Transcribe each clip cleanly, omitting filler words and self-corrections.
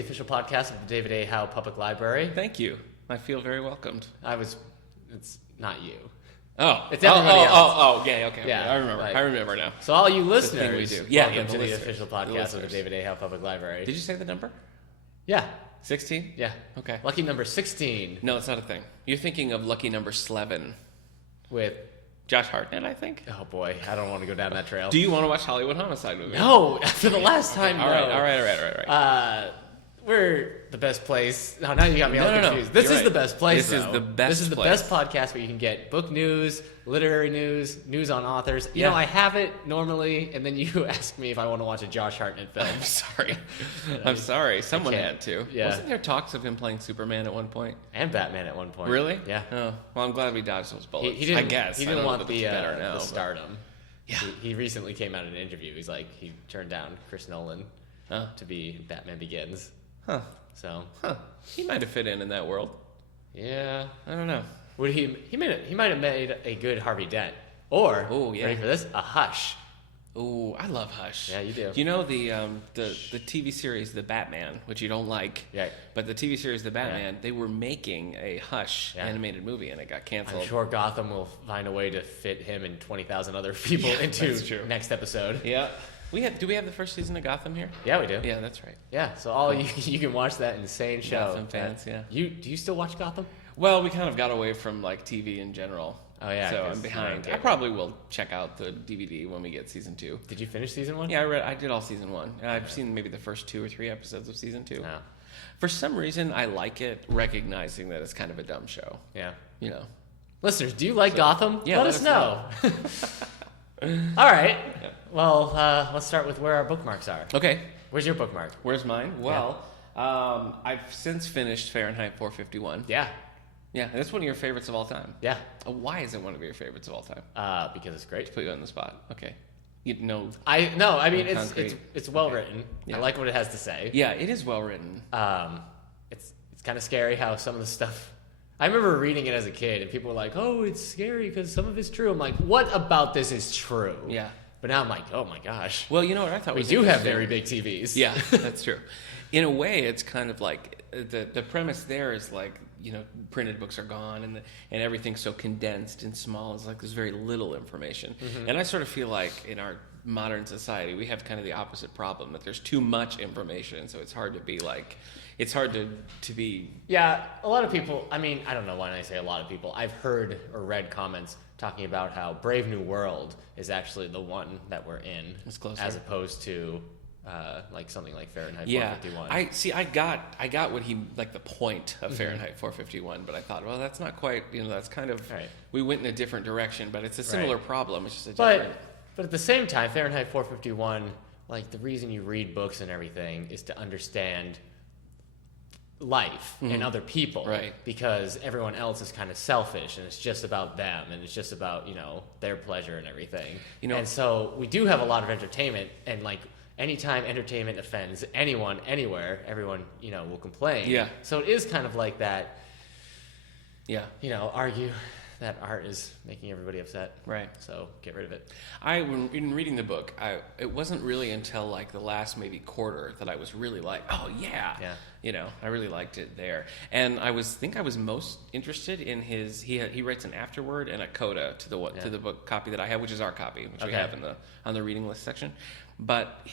the official podcast of the David A. Howe Public Library. Thank you. I feel very welcomed. It's not you. Oh. It's everybody else. Okay. Yeah, I remember now. So all you It's the thing listeners, we do. Yeah, welcome the to the listeners. official The podcast of the listeners. David A. Howe Public Library. Did you say the number? Yeah. 16? Yeah. Okay. Lucky number 16 No, it's not a thing. You're thinking of lucky number 11. with... Josh Hartnett, I think. Oh boy, I don't want to go down that trail. Do you want to watch Hollywood Homicide movies? No, after the last time, All right. We're the best place. No, now you got me all confused. This You're is right. the best place. This is the best This is the place. best podcast where you can get book news, literary news, news on authors. You Yeah. know, I have it normally, and then you ask me if I want to watch a Josh Hartnett film. I'm sorry. Someone can't. had to. Yeah. Wasn't there talks of him playing Superman at one point? And Batman at one point. Really? Yeah. Oh, well, I'm glad we dodged those bullets. He didn't, I guess. he I didn't don't know want that it's better now, the but- stardom. Yeah. He recently came out in an interview. He's like, he turned down Chris Nolan to be Batman Begins. Huh. So, He might have fit in that world. yeah. I don't know. Would he might have made a good Harvey Dent. Or, Oh, yeah. ready for this? A Hush. Ooh, I love Hush. Yeah, you do. You know the TV series The Batman, which you don't like. Yeah. But the TV series The Batman, they were making a Hush Yeah. animated movie, and it got canceled. I'm sure Gotham will find a way to fit him and 20,000 other people that's into true. next episode. Yeah. Do we have the first season of Gotham here? Yeah, we do. Yeah, that's right. Yeah, so you can watch that insane show. Gotham fans, yeah. Do you still watch Gotham? Well, we kind of got away from like TV in general. Oh, yeah, So 'cause I'm behind. you're I on probably will check out the DVD when we get season 2. Did you finish season 1? Yeah, I did all season 1. I've seen maybe the first 2 or 3 episodes of season 2. Oh. For some reason, I like it, recognizing that it's kind of a dumb show. Yeah. You know. Listeners, do you like Gotham? yeah, let let us us know. All right. Yeah. Well, let's start with where our bookmarks are. Okay. Where's your bookmark? Where's mine? Well, I've since finished Fahrenheit 451. Yeah. Yeah, and that's one of your favorites of all time. Yeah. Why is it one of your favorites of all time? Because it's great. Put you on the spot. Okay. You know. I mean Concrete. it's well written. Yeah. I like what it has to say. Yeah, it is well written. It's kind of scary how some of the stuff. I remember reading it as a kid, and people were like, "Oh, it's scary because some of it's true." I'm like, "What about this is true?" Yeah. But now I'm like, "Oh my gosh, Well, you know what I thought we was do have interesting? very big TVs." Yeah, that's true. In a way, it's kind of like the premise there is like, you know, printed books are gone and everything's so condensed and small. It's like there's very little information. And I sort of feel like in our modern society, we have kind of the opposite problem, that there's too much information. So it's hard to be like, it's hard to be. Yeah, a lot of people, I mean, I don't know why I say a lot of people. I've heard or read comments talking about how Brave New World is actually the one that we're in. It's closer. As opposed to like something like Fahrenheit 451. I got what he, like the point of Fahrenheit 451, but I thought, well, that's not quite, you know, that's kind of, Right. we went in a different direction, but it's a similar problem. It's just a But different. at the same time, Fahrenheit 451, like the reason you read books and everything is to understand life and other people. Right. Because everyone else is kind of selfish and it's just about them and it's just about, you know, their pleasure and everything. You know- and so we do have a lot of entertainment, and like anytime entertainment offends anyone, anywhere, everyone, you know, will complain. Yeah. So it is kind of like that, Yeah. you know, argue that art is making everybody upset. Right. So get rid of it. In reading the book, it wasn't really until like the last maybe quarter that I was really like, oh yeah. Yeah. You know, I really liked it there. And I was most interested in his, he writes an afterword and a coda to the book copy that I have, which is our copy, which we have on the reading list section. But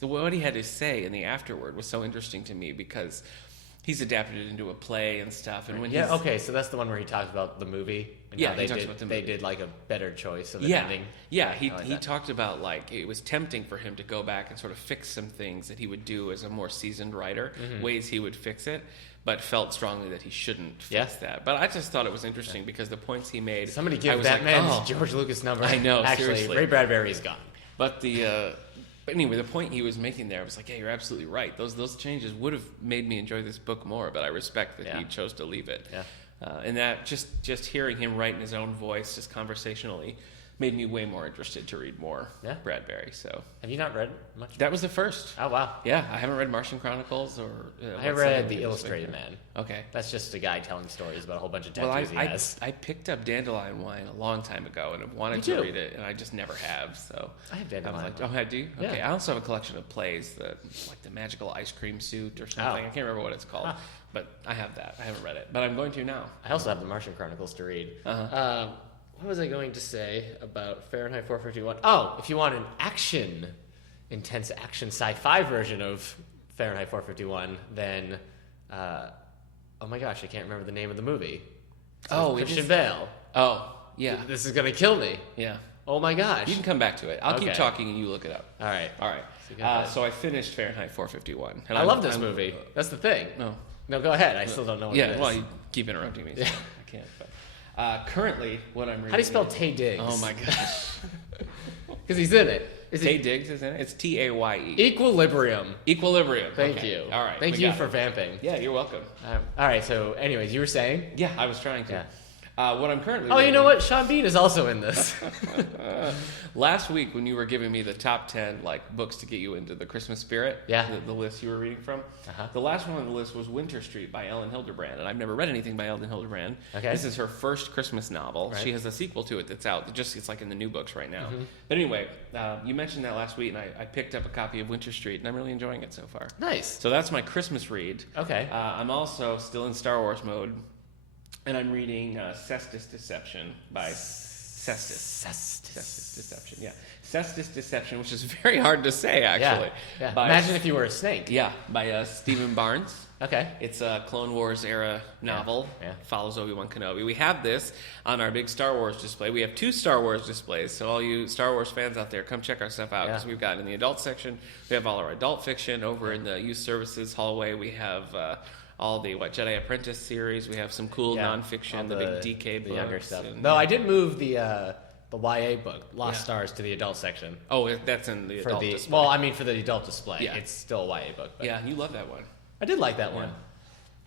what he had to say in the afterword was so interesting to me because he's adapted it into a play and stuff. And when okay, so that's the one where he talks about the movie. And Yeah, how he talks about the they movie. did like a better choice of an ending. Yeah, I like he that. talked about like it was tempting for him to go back and sort of fix some things that he would do as a more seasoned writer, ways he would fix it, but felt strongly that he shouldn't fix that. But I just thought it was interesting because the points he made. Somebody I give was Batman like, oh. George Lucas number. I know, Actually, seriously. Ray Bradbury's gone. But but anyway, the point he was making there, I was like, yeah, you're absolutely right. Those changes would have made me enjoy this book more, but I respect that he chose to leave it. Yeah. And that just hearing him write in his own voice, just conversationally, made me way more interested to read more Yeah. Bradbury. So Have you not read much? that was the first. Oh, wow. Yeah, I haven't read Martian Chronicles or. I read The Illustrated Man. Okay. That's just a guy telling stories about a whole bunch of Well, tattoos he has. I picked up Dandelion Wine a long time ago and have wanted Me to too. read it, and I just never have. So I have I Dandelion was like, Wine. oh, I do? Yeah. Okay. I also have a collection of plays, like the Magical Ice Cream Suit or something. Oh. I can't remember what it's called, Huh. but I have that. I haven't read it, but I'm going to now. I also have the Martian Chronicles to read. Uh-huh. What was I going to say about Fahrenheit 451? Oh, if you want an intense action sci-fi version of Fahrenheit 451, then, oh my gosh, I can't remember the name of the movie. It's with Christian Bale. Oh, yeah. This is going to kill me. Yeah. Oh my gosh. You can come back to it. I'll keep Okay. talking and you look it up. All right. All right. So go ahead. So I finished Fahrenheit 451. And I love this movie. That's the thing. No. No, go ahead. I still don't know what it Yeah, is. well, you keep interrupting me. So Yeah. I can't. But currently, what I'm reading. How do you spell Tay Diggs? Oh my gosh. Because he's in it. Is Tay it Diggs is in it. It's T-A-Y-E. Equilibrium. Equilibrium. Thank Okay. you. All right. Thank we you got for it. vamping. Yeah, you're welcome. All right. So, anyways, you were saying? Yeah, I was trying to. Yeah. What I'm currently. Oh, you reading- know what? Sean Bean is also in this. Last week, when you were giving me the top 10 books to get you into the Christmas spirit, Yeah. the list you were reading from, Uh-huh. the last one on the list was Winter Street by Ellen Hildebrand, and I've never read anything by Ellen Hildebrand. Okay. This is her first Christmas novel. Right. She has a sequel to it that's out. It's like in the new books right now. But anyway, you mentioned that last week, and I picked up a copy of Winter Street, and I'm really enjoying it so far. Nice. So that's my Christmas read. Okay. I'm also still in Star Wars mode, and I'm reading Cestus Deception by Cestus Deception, yeah. Cestus Deception, which is very hard to say, actually. Yeah. By- Imagine if you were a snake. Yeah, by Stephen Barnes. Okay. It's a Clone Wars era novel. Yeah. Follows Obi-Wan Kenobi. We have this on our big Star Wars display. We have 2 Star Wars displays, so all you Star Wars fans out there, come check our stuff out, because Yeah. we've got in the adult section, we have all our adult fiction. Over in the youth services hallway, we have all the Jedi Apprentice series. We have some cool Yeah. nonfiction, All the big DK the books. younger stuff. and- Though I did move the YA book, Lost Yeah. Stars, to the adult section. Oh, that's in the For adult the display. well, I mean for the adult display. Yeah. It's still a YA book. But Yeah, you love that one. I did like that one.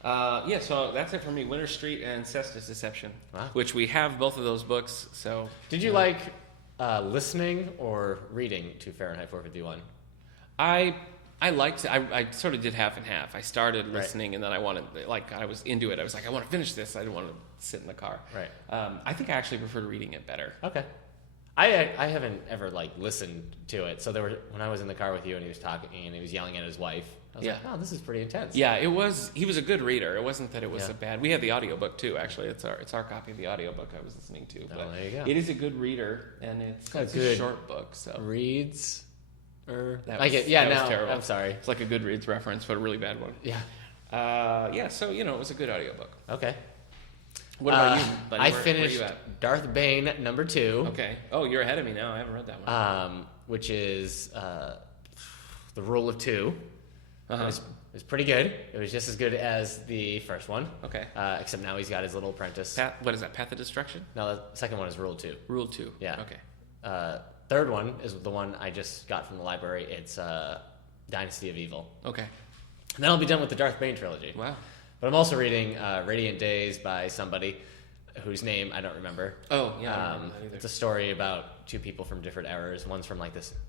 Yeah, so that's it for me. Winter Street and Cestus Deception, Wow. which we have both of those books. So Did you like listening or reading to Fahrenheit 451? I liked it. I sort of did half and half. I started listening, and then I wanted, I was into it. I was like, I want to finish this. I didn't want to sit in the car. Right. I think I actually preferred reading it better. Okay. I haven't ever listened to it. So when I was in the car with you and he was talking and he was yelling at his wife, I was like, oh, this is pretty intense. Yeah, he was a good reader. It wasn't that it was Yeah. a bad. We have the audiobook too, actually. It's our copy of the audiobook I was listening to. Oh, But there you go. it is a good reader, and it's a good short book. So Reads that I was, get yeah. that was Now terrible. I'm sorry. It's like a Goodreads reference, but a really bad one. Yeah. Yeah, so it was a good audiobook. Okay. What about you, buddy? I Where are finished you at? Darth Bane #2. Okay. Oh, you're ahead of me now. I haven't read that one. Which is The Rule of Two. Uh-huh. It was pretty good. It was just as good as the first one. Okay. Except now he's got his little apprentice. What is that? Path of Destruction? No, the second one is Rule 2. Rule 2. Yeah. Okay. Third one is the one I just got from the library. It's Dynasty of Evil. Okay. And then I'll be done with the Darth Bane trilogy. Wow. But I'm also reading Radiant Days by somebody whose name I don't remember. Oh, yeah. I don't remember that either. It's a story about two people from different eras. One's from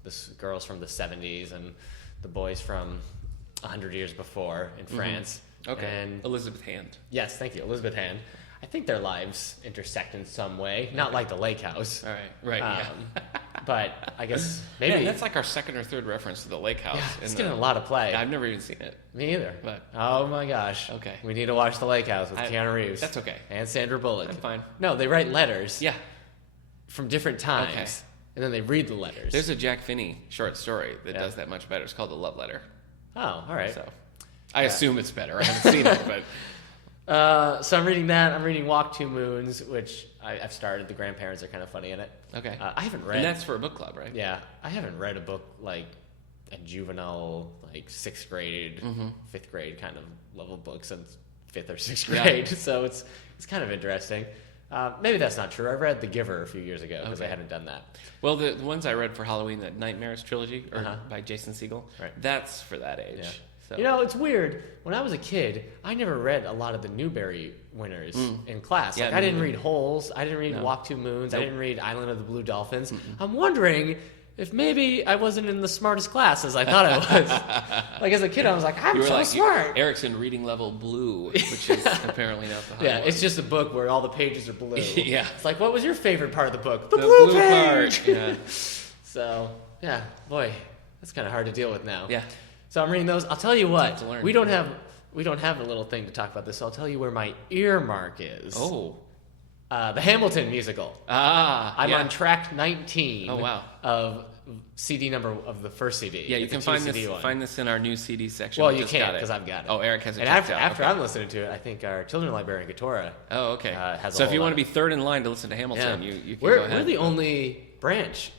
this girl's from the 70s and the boy's from 100 years before in France. Okay. And Elizabeth Hand. yes, thank you, Elizabeth Hand. I think their lives intersect in some way, not like the lake house. All right. Right. Yeah. But I guess maybe Man, that's like our second or third reference to the lake house. yeah, it's in getting a lot of play. I've never even seen it. Me either. But- oh my gosh. Okay. We need to watch The Lake House with Keanu Reeves. That's okay. And Sandra Bullock. I'm fine. No, they write letters. Yeah. From different times. Okay. And then they read the letters. There's a Jack Finney short story that Yeah. does that much better. It's called The Love Letter. Oh, all right. So I assume it's better. I haven't seen it, but So I'm reading that. I'm reading Walk Two Moons, which I've started. The grandparents are kind of funny in it. okay. I haven't read. And that's for a book club, right? Yeah, I haven't read a book like a juvenile, like 6th grade, 5th grade kind of level book since 5th or 6th Yeah. grade. So it's kind of interesting. Maybe that's not true. I read The Giver a few years ago because I Okay. hadn't done that. Well, the ones I read for Halloween, the Nightmares trilogy, or Uh-huh. by Jason Segel, Right. that's for that age. Yeah. So. You know, it's weird. When I was a kid, I never read a lot of the Newbery winners in class. Yeah, Like, I didn't read Holes. I didn't read Walk Two Moons. Nope. I didn't read Island of the Blue Dolphins. I'm wondering if maybe I wasn't in the smartest class as I thought I was. Like, as a kid, I was like, I'm You were so like smart. Erickson reading level blue, which is apparently not the high Yeah, one. it's just a book where all the pages are blue. Yeah. It's like, what was your favorite part of the book? The blue blue page. part. Yeah. So, yeah, boy, that's kind of hard to deal with now. Yeah. So I'm reading those. I'll tell you what. to learn. We don't have a little thing to talk about this. So I'll tell you where my earmark is. Oh. The Hamilton musical. Ah. I'm yeah. on track 19. Oh, wow. Of CD number of the first CD. Yeah, you It's a can find 2 CD this one. find this in our new CD section. Well, We you just can't got it. because I've got it. Oh, Eric has it And checked after out. I'm listening to it, I think our children's librarian Katora. Oh, okay. has a So if whole you want lot to be third in line to listen to Hamilton, you can we're go ahead. we're the only branch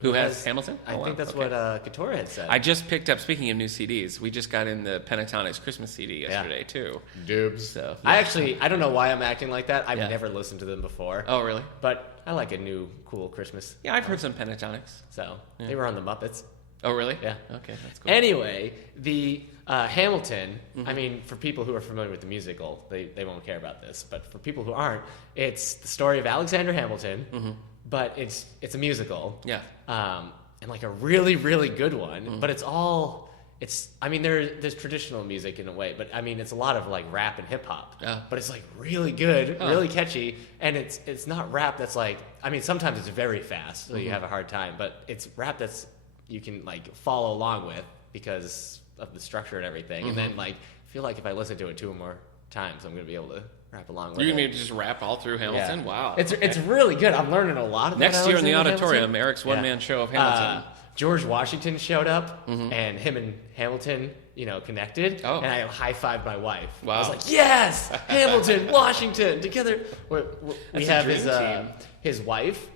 Who has Hamilton? I Oh, wow. think that's Okay. what Katora had said. I just picked up, speaking of new CDs, we just got in the Pentatonics Christmas CD yesterday, too. Dibs. So, I don't know why I'm acting like that. I've Yeah. never listened to them before. Oh, really? But I like a new, cool Christmas. Yeah, I've heard some Pentatonics. So they were on the Muppets. Oh, really? Yeah. Okay, that's cool. Anyway, the Hamilton, I mean, for people who are familiar with the musical, they won't care about this. But for people who aren't, it's the story of Alexander Hamilton, but it's a musical. Yeah. And like a really, really good one. But I mean, there's traditional music in a way, but I mean, it's a lot of like rap and hip hop. But it's like really good, really catchy, and it's not rap that's like, I mean, sometimes it's very fast, so you have a hard time, but it's rap that's you can like follow along with because of the structure and everything. And then like, I feel like if I listen to it 2 or more times, I'm gonna be able to rap along with it. You're going to just rap all through Hamilton? Yeah. Wow. It's really good. I'm learning a lot about Next year in the Alexander auditorium, Hamilton. Eric's one-man show of Hamilton. George Washington showed up, and him and Hamilton, connected. Oh. And I high-fived my wife. Wow. I was like, yes! Hamilton, Washington, together. We That's have a dream team. his wife,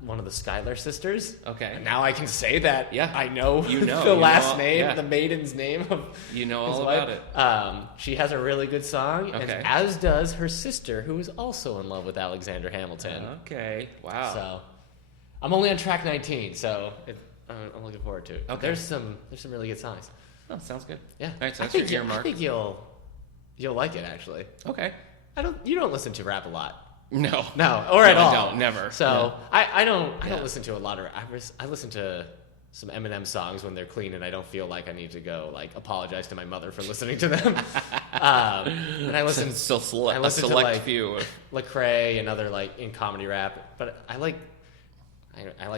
one of the Schuyler sisters. Okay. And now I can say that I know, You know. the You know last all- name, yeah. the maiden's name of You know his all wife. about it. She has a really good song, and Okay. as does her sister, who is also in love with Alexander Hamilton. Okay. Wow. So I'm only on track 19, so I'm looking forward to it. But Okay. there's some really good songs. Oh, sounds good. Yeah. All right, so I that's your think earmark. I think you'll like it actually. Okay. You don't listen to rap a lot. No. No, or at No, all. I don't. Never. So I don't Yeah. listen to a lot of. I listen to some Eminem songs when they're clean, and I don't feel like I need to go like apologize to my mother for listening to them. And I listen. So I a listen to, select like, few. Lecrae and other like in comedy rap, but I like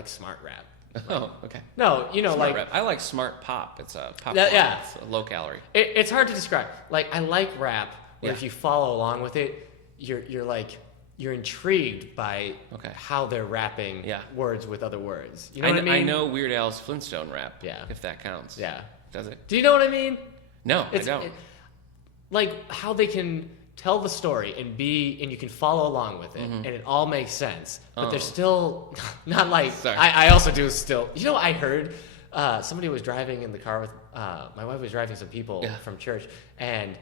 smart rap. Oh, okay. No, Smart like rap. I like smart pop. It's a pop. Yeah. It's a low calorie. it's hard to describe. Like I like rap, where Yeah. if you follow along with it, you're intrigued by how they're rapping words with other words. You know what I mean? I know Weird Al's Flintstone rap. Yeah. If that counts. Yeah. Does it? Do you know what I mean? No, I don't. Like how they can tell the story and you can follow along with it, and it all makes sense. But they're still not like. Sorry. I also do still. I heard somebody was driving in the car with my wife was driving some people from church, and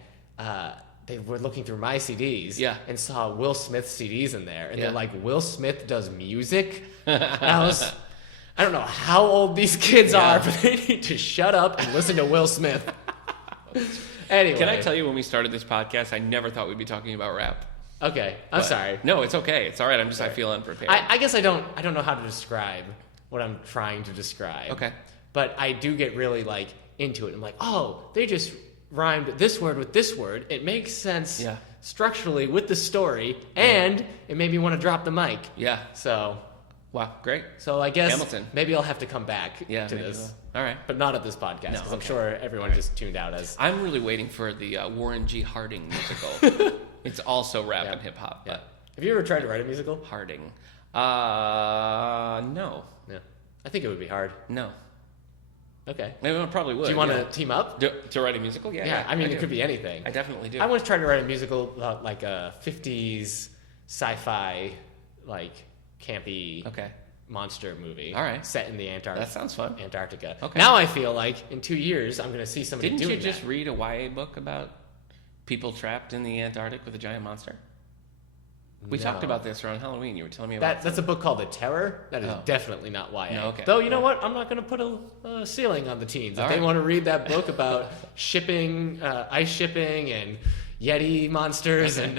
they were looking through my CDs and saw Will Smith's CDs in there, and they're like, Will Smith does music. And I don't know how old these kids are, but they need to shut up and listen to Will Smith. Anyway. Can I tell you, when we started this podcast, I never thought we'd be talking about rap. Okay, I'm sorry. No, it's okay. It's all right. I feel unprepared. I guess I don't know how to describe what I'm trying to describe. Okay. But I do get really like into it. I'm like, oh, they just rhymed this word with this word. It makes sense structurally with the story, and it made me want to drop the mic. Yeah. So. Wow, great. So I guess Hamilton. Maybe I'll have to come back to this. So. All right. But not at this podcast, because I'm sure everyone just tuned out as... I'm really waiting for the Warren G. Harding musical. It's also rap and hip-hop. Yeah. But Have you ever tried to write a musical? Harding. No. Yeah. I think it would be hard. No. Okay. Maybe I probably would. Do you want to team up? To write a musical? Yeah. I mean, it could be anything. I definitely do. I once tried to write a musical about like a 50s sci-fi, like campy monster movie. All right. Set in the Antarctica. That sounds fun. Antarctica. Okay. Now I feel like in 2 years I'm going to see somebody Didn't doing you just that. read a YA book about people trapped in the Antarctic with a giant monster? We No. talked about this around Halloween. You were telling me about That's a book called The Terror. That is Oh. definitely not YA. No, okay. Though, you know what? I'm not going to put a ceiling on the teens. If All they right. want to read that book about shipping, ice shipping, and Yeti monsters and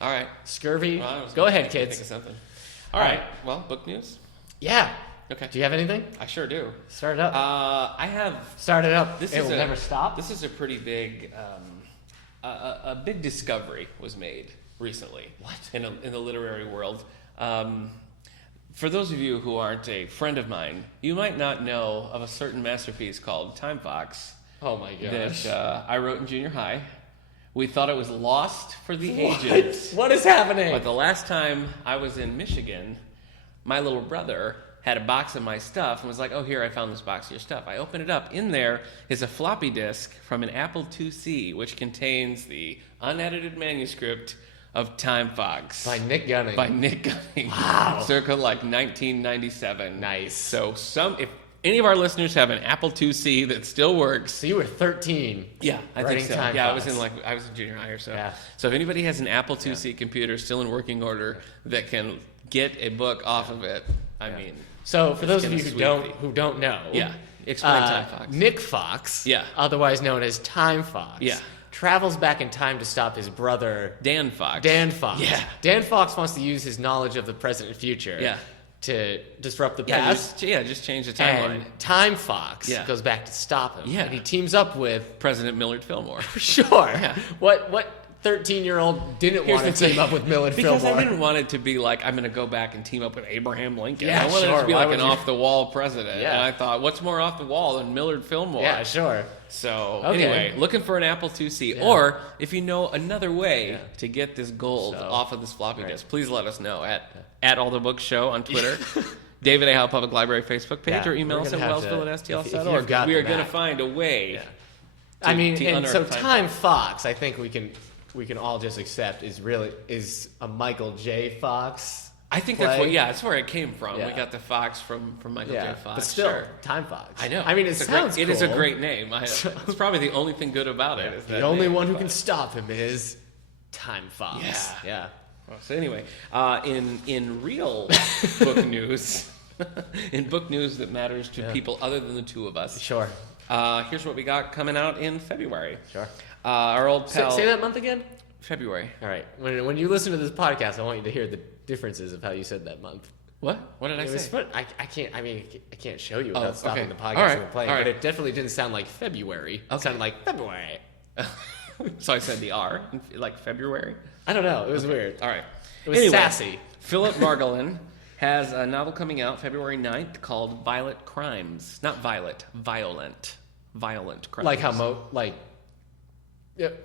All right. scurvy, Well, I was go gonna ahead, think kids. of something. All right. Well, book news. Yeah. Okay. Do you have anything? I sure do. Start it up. I have. Start it up. This It is will never stop. This is a pretty big, a big discovery was made recently. What? In the literary world? For those of you who aren't a friend of mine, you might not know of a certain masterpiece called Time Fox Oh my gosh. that I wrote in junior high. We thought it was lost for the ages. What is happening? But the last time I was in Michigan, my little brother had a box of my stuff and was like, oh, here, I found this box of your stuff. I open it up. In there is a floppy disk from an Apple IIc, which contains the unedited manuscript of Time Fox. By Nick Gunning. By Nick Gunning. Wow. Circa like 1997. Nice. So if any of our listeners have an Apple IIc that still works, So you were 13. yeah, I Writing think so. Time Yeah, Fox. I was in junior high or so. Yeah. So if anybody has an Apple IIc computer still in working order that can get a book off of it, I mean, So for those of gonna you sweep who don't know, yeah. Explain Time Fox. Nick Fox, Yeah. otherwise known as Time Fox, Yeah. travels back in time to stop his brother Dan Fox. Dan Fox. Yeah. Dan Fox wants to use his knowledge of the present and future Yeah. to disrupt the Yeah, past. just change the timeline. And Time Fox Yeah. goes back to stop him. Yeah. And he teams up with President Millard Fillmore. sure. Yeah. What 13-year-old didn't Here's want the to team thing. up with Millard Because Fillmore? I didn't want it to be like, I'm going to go back and team up with Abraham Lincoln. Yeah, I wanted it sure. to be Why like would an you- off-the-wall president. Yeah. And I thought, what's more off the wall than Millard Fillmore? Yeah, sure. So, Okay. anyway, looking for an Apple IIc. Yeah. Or, if you know another way Yeah. to get this gold So- off of this floppy Right. disk, please let us know at All the Books Show on Twitter, David A. Howe Public Library Facebook page, Yeah, or email we're us at gonna have to- wellsville@stls.org. if you've got We the are going to Mac. find a way. Yeah. to- I mean, to and unearth so Time Time Fox, I think we can all just accept is a Michael J. Fox. I think play. that's where it came from. We Yeah. got the Fox from Michael J. Fox. but still, Sure. Time Fox. I know. I mean, it It's a sounds great, cool. It is a great name. It's probably the only thing good about it. Is The that only name, one who but- can stop him is Time Fox. Yeah. Yeah. So anyway, in real book news, in book news that matters to people other than the two of us, Sure. here's what we got coming out in February. Sure. Our old pal. Say that month again. February. All right. When you listen to this podcast, I want you to hear the differences of how you said that month. What? What did I It was say? fun. I can't. I mean, I can't show you Oh, without stopping okay. the podcast All right. and playing. All right. But it definitely didn't sound like February. It Okay. sounded like February. So I said the R, like February. I don't know. It was weird. All right. It was sassy. Philip Margolin has a novel coming out February 9th called Violet Crimes. Not Violet, Violent. Violent Crimes. Like how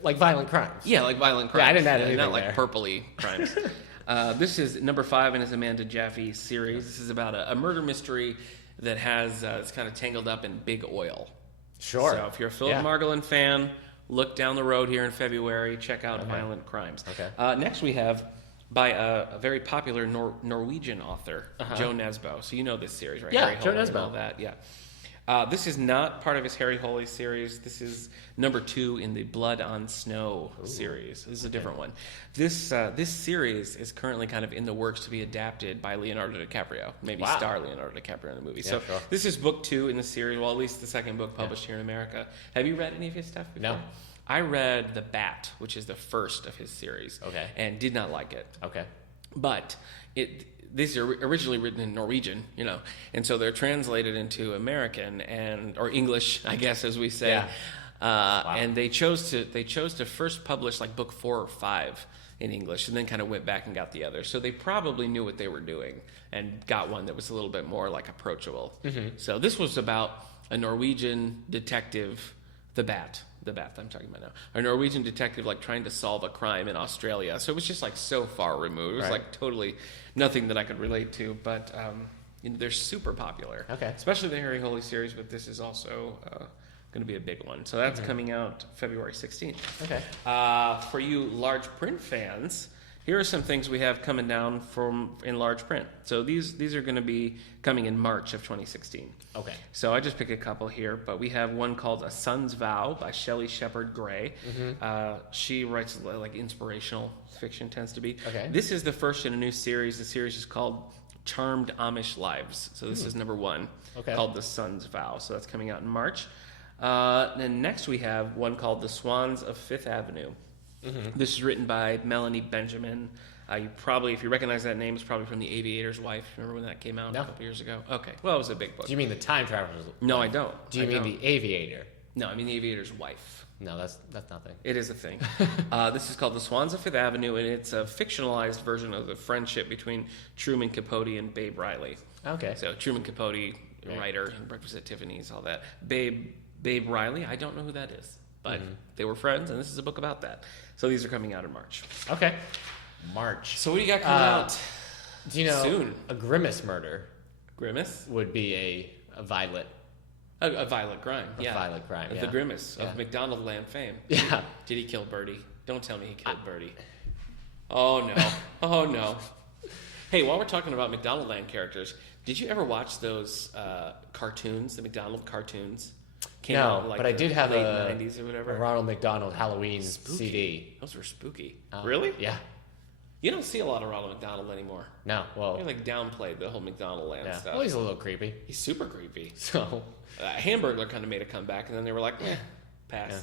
like violent crimes. Yeah, like violent crimes. Yeah, I didn't add anything Not like there. purpley crimes. This is number 5 in his Amanda Jaffe series. This is about a murder mystery that has it's kind of tangled up in big oil. Sure. So if you're a Philip Margolin fan, look down the road here in February. Check out Violent Crimes. Okay. Next we have by a very popular Norwegian author, Joe Nesbo. So you know this series, right? Yeah, Harry Joe Hole and Nesbo. all that. Yeah. This is not part of his Harry Holy series. This is number 2 in the Blood on Snow series. This is a different one. This series is currently kind of in the works to be adapted by Leonardo DiCaprio. Maybe star Leonardo DiCaprio in the movie. So sure. this is book 2 in the series, well, at least the second book published here in America. Have you read any of his stuff before? No. I read The Bat, which is the first of his series. Okay. And did not like it. Okay. But these are originally written in Norwegian, and so they're translated into American or English, I guess, as we say. Yeah. And they chose to first publish like book 4 or 5 in English, and then kind of went back and got the others. So they probably knew what they were doing and got one that was a little bit more like approachable. Mm-hmm. So this was about a Norwegian detective, the Bat I'm talking about now. A Norwegian detective like trying to solve a crime in Australia. So it was just like so far removed. It was like totally nothing that I could relate to, but they're super popular. Okay. Especially the Harry Holy series, but this is also going to be a big one. So that's coming out February 16th. Okay. For you large print fans, here are some things we have coming down from in large print. So these are going to be coming in March of 2016. Okay. So I just picked a couple here, but we have one called A Son's Vow by Shelley Shepard Gray. She writes like inspirational fiction, tends to be. Okay. This is the first in a new series. The series is called Charmed Amish Lives. So this is number 1, called The Son's Vow. So that's coming out in March. Then next we have one called The Swans of Fifth Avenue. This is written by Melanie Benjamin. You probably, if you recognize that name, it's probably from The Aviator's Wife. Remember when that came out a couple years ago? Okay. Well, it was a big book. Do you mean the time traveler's wife? No, I don't. Do you mean The Aviator? No, I mean The Aviator's Wife. No, that's nothing. It is a thing. This is called The Swans of Fifth Avenue, and it's a fictionalized version of the friendship between Truman Capote and Babe Riley. Okay. So Truman Capote, writer, and Breakfast at Tiffany's, all that. Babe Riley, I don't know who that is, but they were friends, and this is a book about that. So these are coming out in March. Okay. March. So what do you got coming out? Do you know soon? A Grimace murder Grimace? would be a Violet. A violent crime. A violent crime, The Grimace of McDonald Land fame. Yeah. Did he kill Birdie? Don't tell me he killed Birdie. Oh, no. Oh, no. Hey, while we're talking about McDonald Land characters, did you ever watch those cartoons, the McDonald cartoons? Came out in, like, but I did have late a 90s or whatever. A Ronald McDonald Halloween Spooky. CD. Those were spooky. Oh, really? Yeah. You don't see a lot of Ronald McDonald anymore. No, well. You're like downplayed the whole McDonald Land stuff. Well, he's a little creepy. He's super creepy. So. Hamburglar kind of made a comeback, and then they were like, pass. Yeah.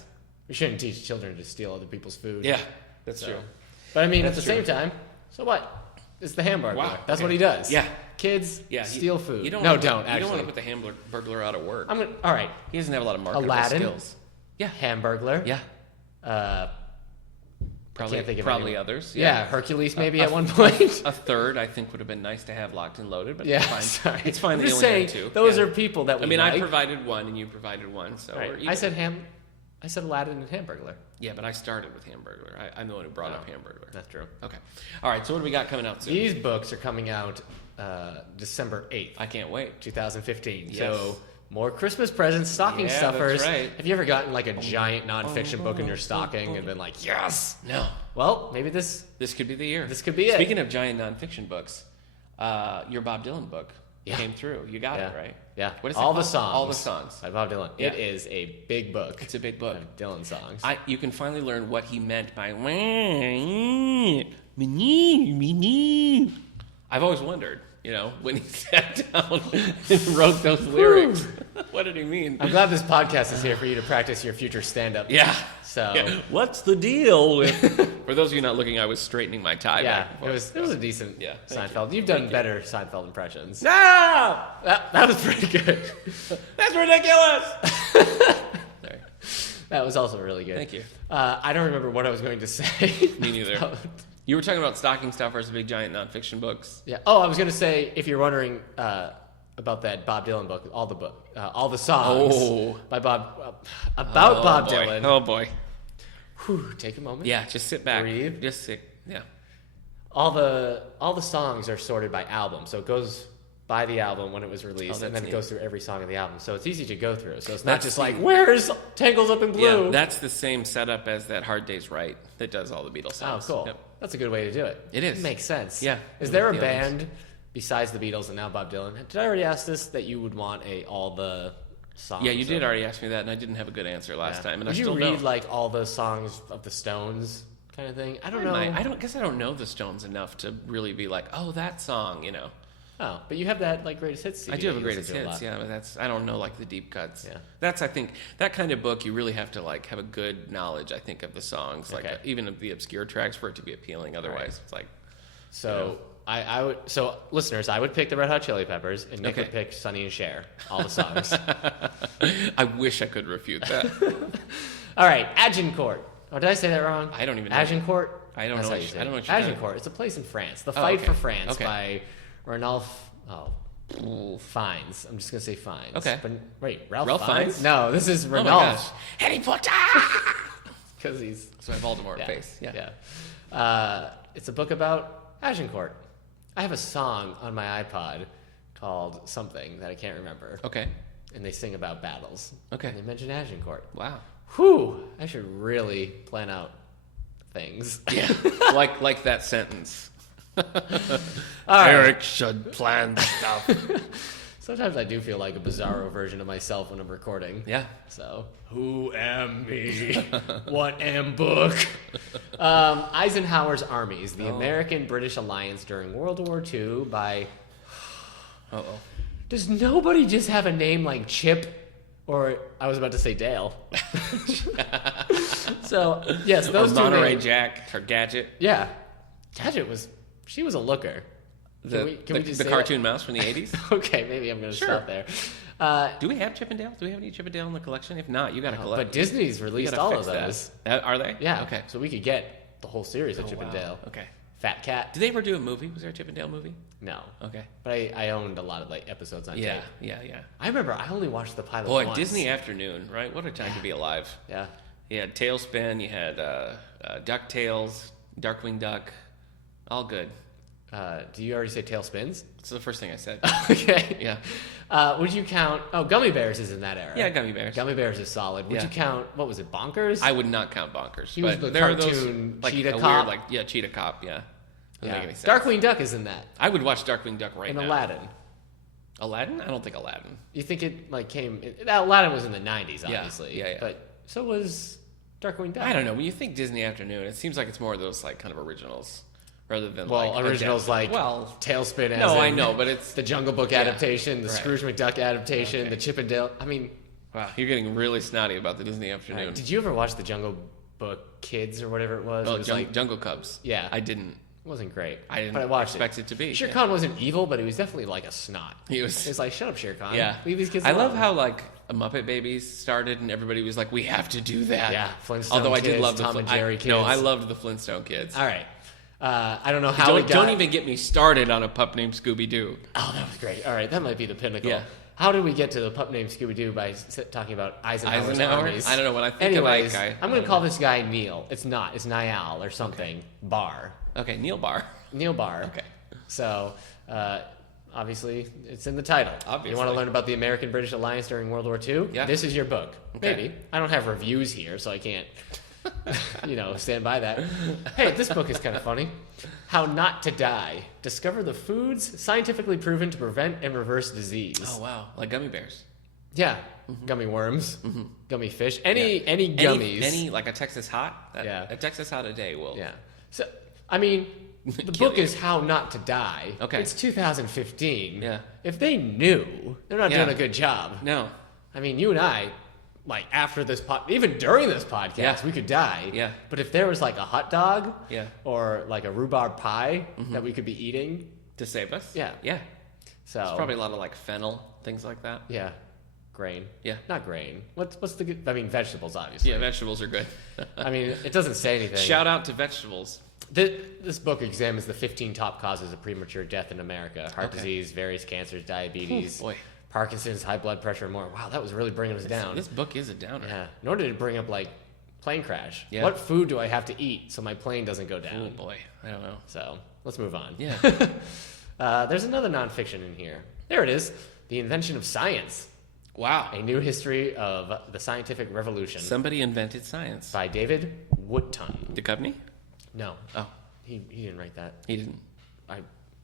We shouldn't teach children to steal other people's food. Yeah, that's true. But I mean, That's at the same time, so what? It's the Hamburglar. Wow, That's okay. what he does. Yeah. Kids steal food. Don't actually. You don't want to put the Hamburglar out of work. All right. He doesn't have a lot of marketable Aladdin. skills. Yeah. Hamburglar. Yeah. Probably, I can't think of probably anyone. others. Yeah, Hercules maybe at one point. A third, I think, would have been nice to have locked and loaded, but Yeah, it's fine. sorry. It's fine. I'm They just only saying, had 2. those are people that we I mean, like. I provided one, and you provided one, so Right. we're even. I said Aladdin and Hamburglar. Yeah, but I started with Hamburglar. I'm the one who brought up Hamburglar. That's true. Okay. All right, so what do we got coming out soon? These books are coming out December 8th. I can't wait. 2015. Yes. So more Christmas presents, stocking Yeah, stuffers. that's right. Have you ever gotten like a giant nonfiction book in your stocking and been like, yes? No. Well, maybe this could be the year. This could be it. Speaking of giant nonfiction books, your Bob Dylan book came through. You got it, right? Yeah. What is All it the called? songs. All the songs. By Bob Dylan. Yeah. It is a big book. It's a big book. Of Dylan songs. You can finally learn what he meant by. I've always wondered, when he sat down and wrote those lyrics, what did he mean? I'm glad this podcast is here for you to practice your future stand-up. Yeah. So. Yeah. What's the deal with? For those of you not looking, I was straightening my tie. Yeah, back and it was a decent thank Seinfeld. You've done better Seinfeld impressions. No! That was pretty good. That's ridiculous! Sorry. That was also really good. Thank you. I don't remember what I was going to say. Me neither. You were talking about stocking stuffers, big giant nonfiction books. Yeah. Oh, I was going to say, if you're wondering about that Bob Dylan book, all the songs by Bob Bob boy. Dylan. Oh boy. Whew, take a moment. Yeah, just sit back. Breathe. Just sit. Yeah. All the songs are sorted by album, so it goes by the album when it was released, and then it goes through every song of the album. So it's easy to go through. So it's not just like, where's Tangles Up in Blue? Yeah, that's the same setup as that Hard Day's Right that does all the Beatles songs. Oh, cool. Yep. That's a good way to do it. It is. It makes sense. Yeah. Is there a The band besides the Beatles and now Bob Dylan? Did I already ask this, that you would want all the songs? Yeah, you did already ask me that, and I didn't have a good answer last time, and Would I you still read don't. like all the songs of the Stones kind of thing? I don't know. I guess I don't know the Stones enough to really be like, oh, that song, Oh, but you have that like greatest hits CD. I do have a that you greatest listen to hits, lot. but I don't know like the deep cuts. Yeah. That's, I think, that kind of book, you really have to like have a good knowledge, I think, of the songs, like even of the obscure tracks for it to be appealing. Otherwise, it's like. So I would. So listeners, I would pick the Red Hot Chili Peppers, and Nick would pick Sonny and Cher. All the songs. I wish I could refute that. All right, Agincourt. Oh, did I say that wrong? I don't even know. Agincourt. I don't know. How you say it. I don't know what you're Agincourt. It's a place in France. The Fight for France by Ranulph. Fiennes. I'm just gonna say Fiennes. Okay. But wait, Ralph Ralph Fiennes? Fiennes? No, this is Oh my Ranulph. gosh. Harry Potter! Because he's So I have Voldemort face. Yeah. It's a book about Agincourt. I have a song on my iPod called something that I can't remember. Okay. And they sing about battles. Okay. And they mention Agincourt. Wow. Whew. I should really plan out things. Yeah, like that sentence. All right. Eric should plan stuff. Sometimes I do feel like a bizarro version of myself when I'm recording. Yeah. So, who am me? What am book? Eisenhower's Armies, the American-British Alliance during World War II by... Uh-oh. Does nobody just have a name like Chip? Or, I was about to say Dale. So, yes, those or two Monterey names. Jack or Gadget. Yeah. Gadget she was a looker. The say cartoon mouse from the 80s? that? Okay, maybe I'm going to stop there. Do we have Chip and Dale? Do we have any Chip and Dale in the collection? If not, you got to collect. But Disney's released all of those. Are they? Yeah. Okay. So we could get the whole series of Chip and Dale. Okay. Fat Cat. Did they ever do a movie? Was there a Chip and Dale movie? No. Okay. But I owned a lot of like episodes on tape. Yeah. I remember I only watched the pilot Boy, once. Disney Afternoon, right? What a time to be alive. Yeah. You had Tailspin, you had DuckTales, Darkwing Duck, all good. Do you already say Tailspins? That's the first thing I said. Okay. Yeah. Would you count... Oh, Gummy Bears is in that era. Yeah, Gummy Bears. Gummy Bears is solid. Would you count... What was it, Bonkers? I would not count Bonkers. He was the cartoon Cheetah Cop. Cheetah Cop, yeah. Doesn't make any sense. Darkwing Duck is in that. I would watch Darkwing Duck right and now. Aladdin. Aladdin? I don't think Aladdin. You think it like came... Aladdin was in the 90s, obviously. Yeah. But so was Darkwing Duck. I don't know. When you think Disney Afternoon, it seems like it's more of those like kind of originals rather than originals Tailspin. No, I know, but it's the Jungle Book adaptation, the right. Scrooge McDuck adaptation, the Chip and Dale. I mean, wow, you're getting really snotty about the Disney Afternoon. Did you ever watch the Jungle Book Kids or whatever it was? Oh, it was Jungle Cubs. Yeah, I didn't. It wasn't great. I didn't but I watched expect it to be. Shere Khan wasn't evil, but he was definitely like a snot. He was. It's like, shut up, Shere Khan. Yeah, leave these kids I alone. love how like Muppet Babies started and everybody was like, we have to do that. Yeah, Flintstone Although kids, I did love Tom and Jerry kids. No, I loved the Flintstone kids. All right. I don't know how Don't even get me started on a pup named Scooby Doo. Oh, that was great. All right, that might be the pinnacle. Yeah. How did we get to the pup named Scooby Doo by talking about Eisenhower's armies? I don't know. When I think of that guy, I'm going to call this guy Neil. It's not. It's Niall or something. Okay. Barr. Okay, Neil Barr. Neil Barr. Okay. So, obviously, it's in the title. Obviously. You want to learn about the American-British alliance during World War II? Yeah. This is your book. Okay. Maybe. I don't have reviews here, so I can't, stand by that. Hey, this book is kind of funny. How Not to Die. Discover the foods scientifically proven to prevent and reverse disease. Oh, wow. Like gummy bears. Yeah. Mm-hmm. Gummy worms. Mm-hmm. Gummy fish. Any gummies. Any like a Texas Hot? A Texas Hot a day will. Yeah. So, I mean... The book is How Not to Die. Okay. It's 2015. Yeah. If they knew, they're not doing a good job. No. I mean, you and I, like, after this even during this podcast, we could die. Yeah. But if there was, like, a hot dog or, like, a rhubarb pie that we could be eating. To save us? Yeah. Yeah. So. There's probably a lot of, like, fennel, things like that. Yeah. Grain. Yeah. Not grain. What's the good? I mean, vegetables, obviously. Yeah, vegetables are good. I mean, it doesn't say anything. Shout out to vegetables. This book examines the 15 top causes of premature death in America. Heart disease, various cancers, diabetes, Parkinson's, high blood pressure, and more. Wow, that was really bringing us down. This book is a downer. Yeah. Nor did it bring up, like, plane crash. Yeah. What food do I have to eat so my plane doesn't go down? Oh, boy. I don't know. So, let's move on. Yeah. There's another nonfiction in here. There it is. The Invention of Science. Wow. A New History of the Scientific Revolution. Somebody invented science. By David Wootton. Duchovny? No. Oh. He didn't write that. He didn't.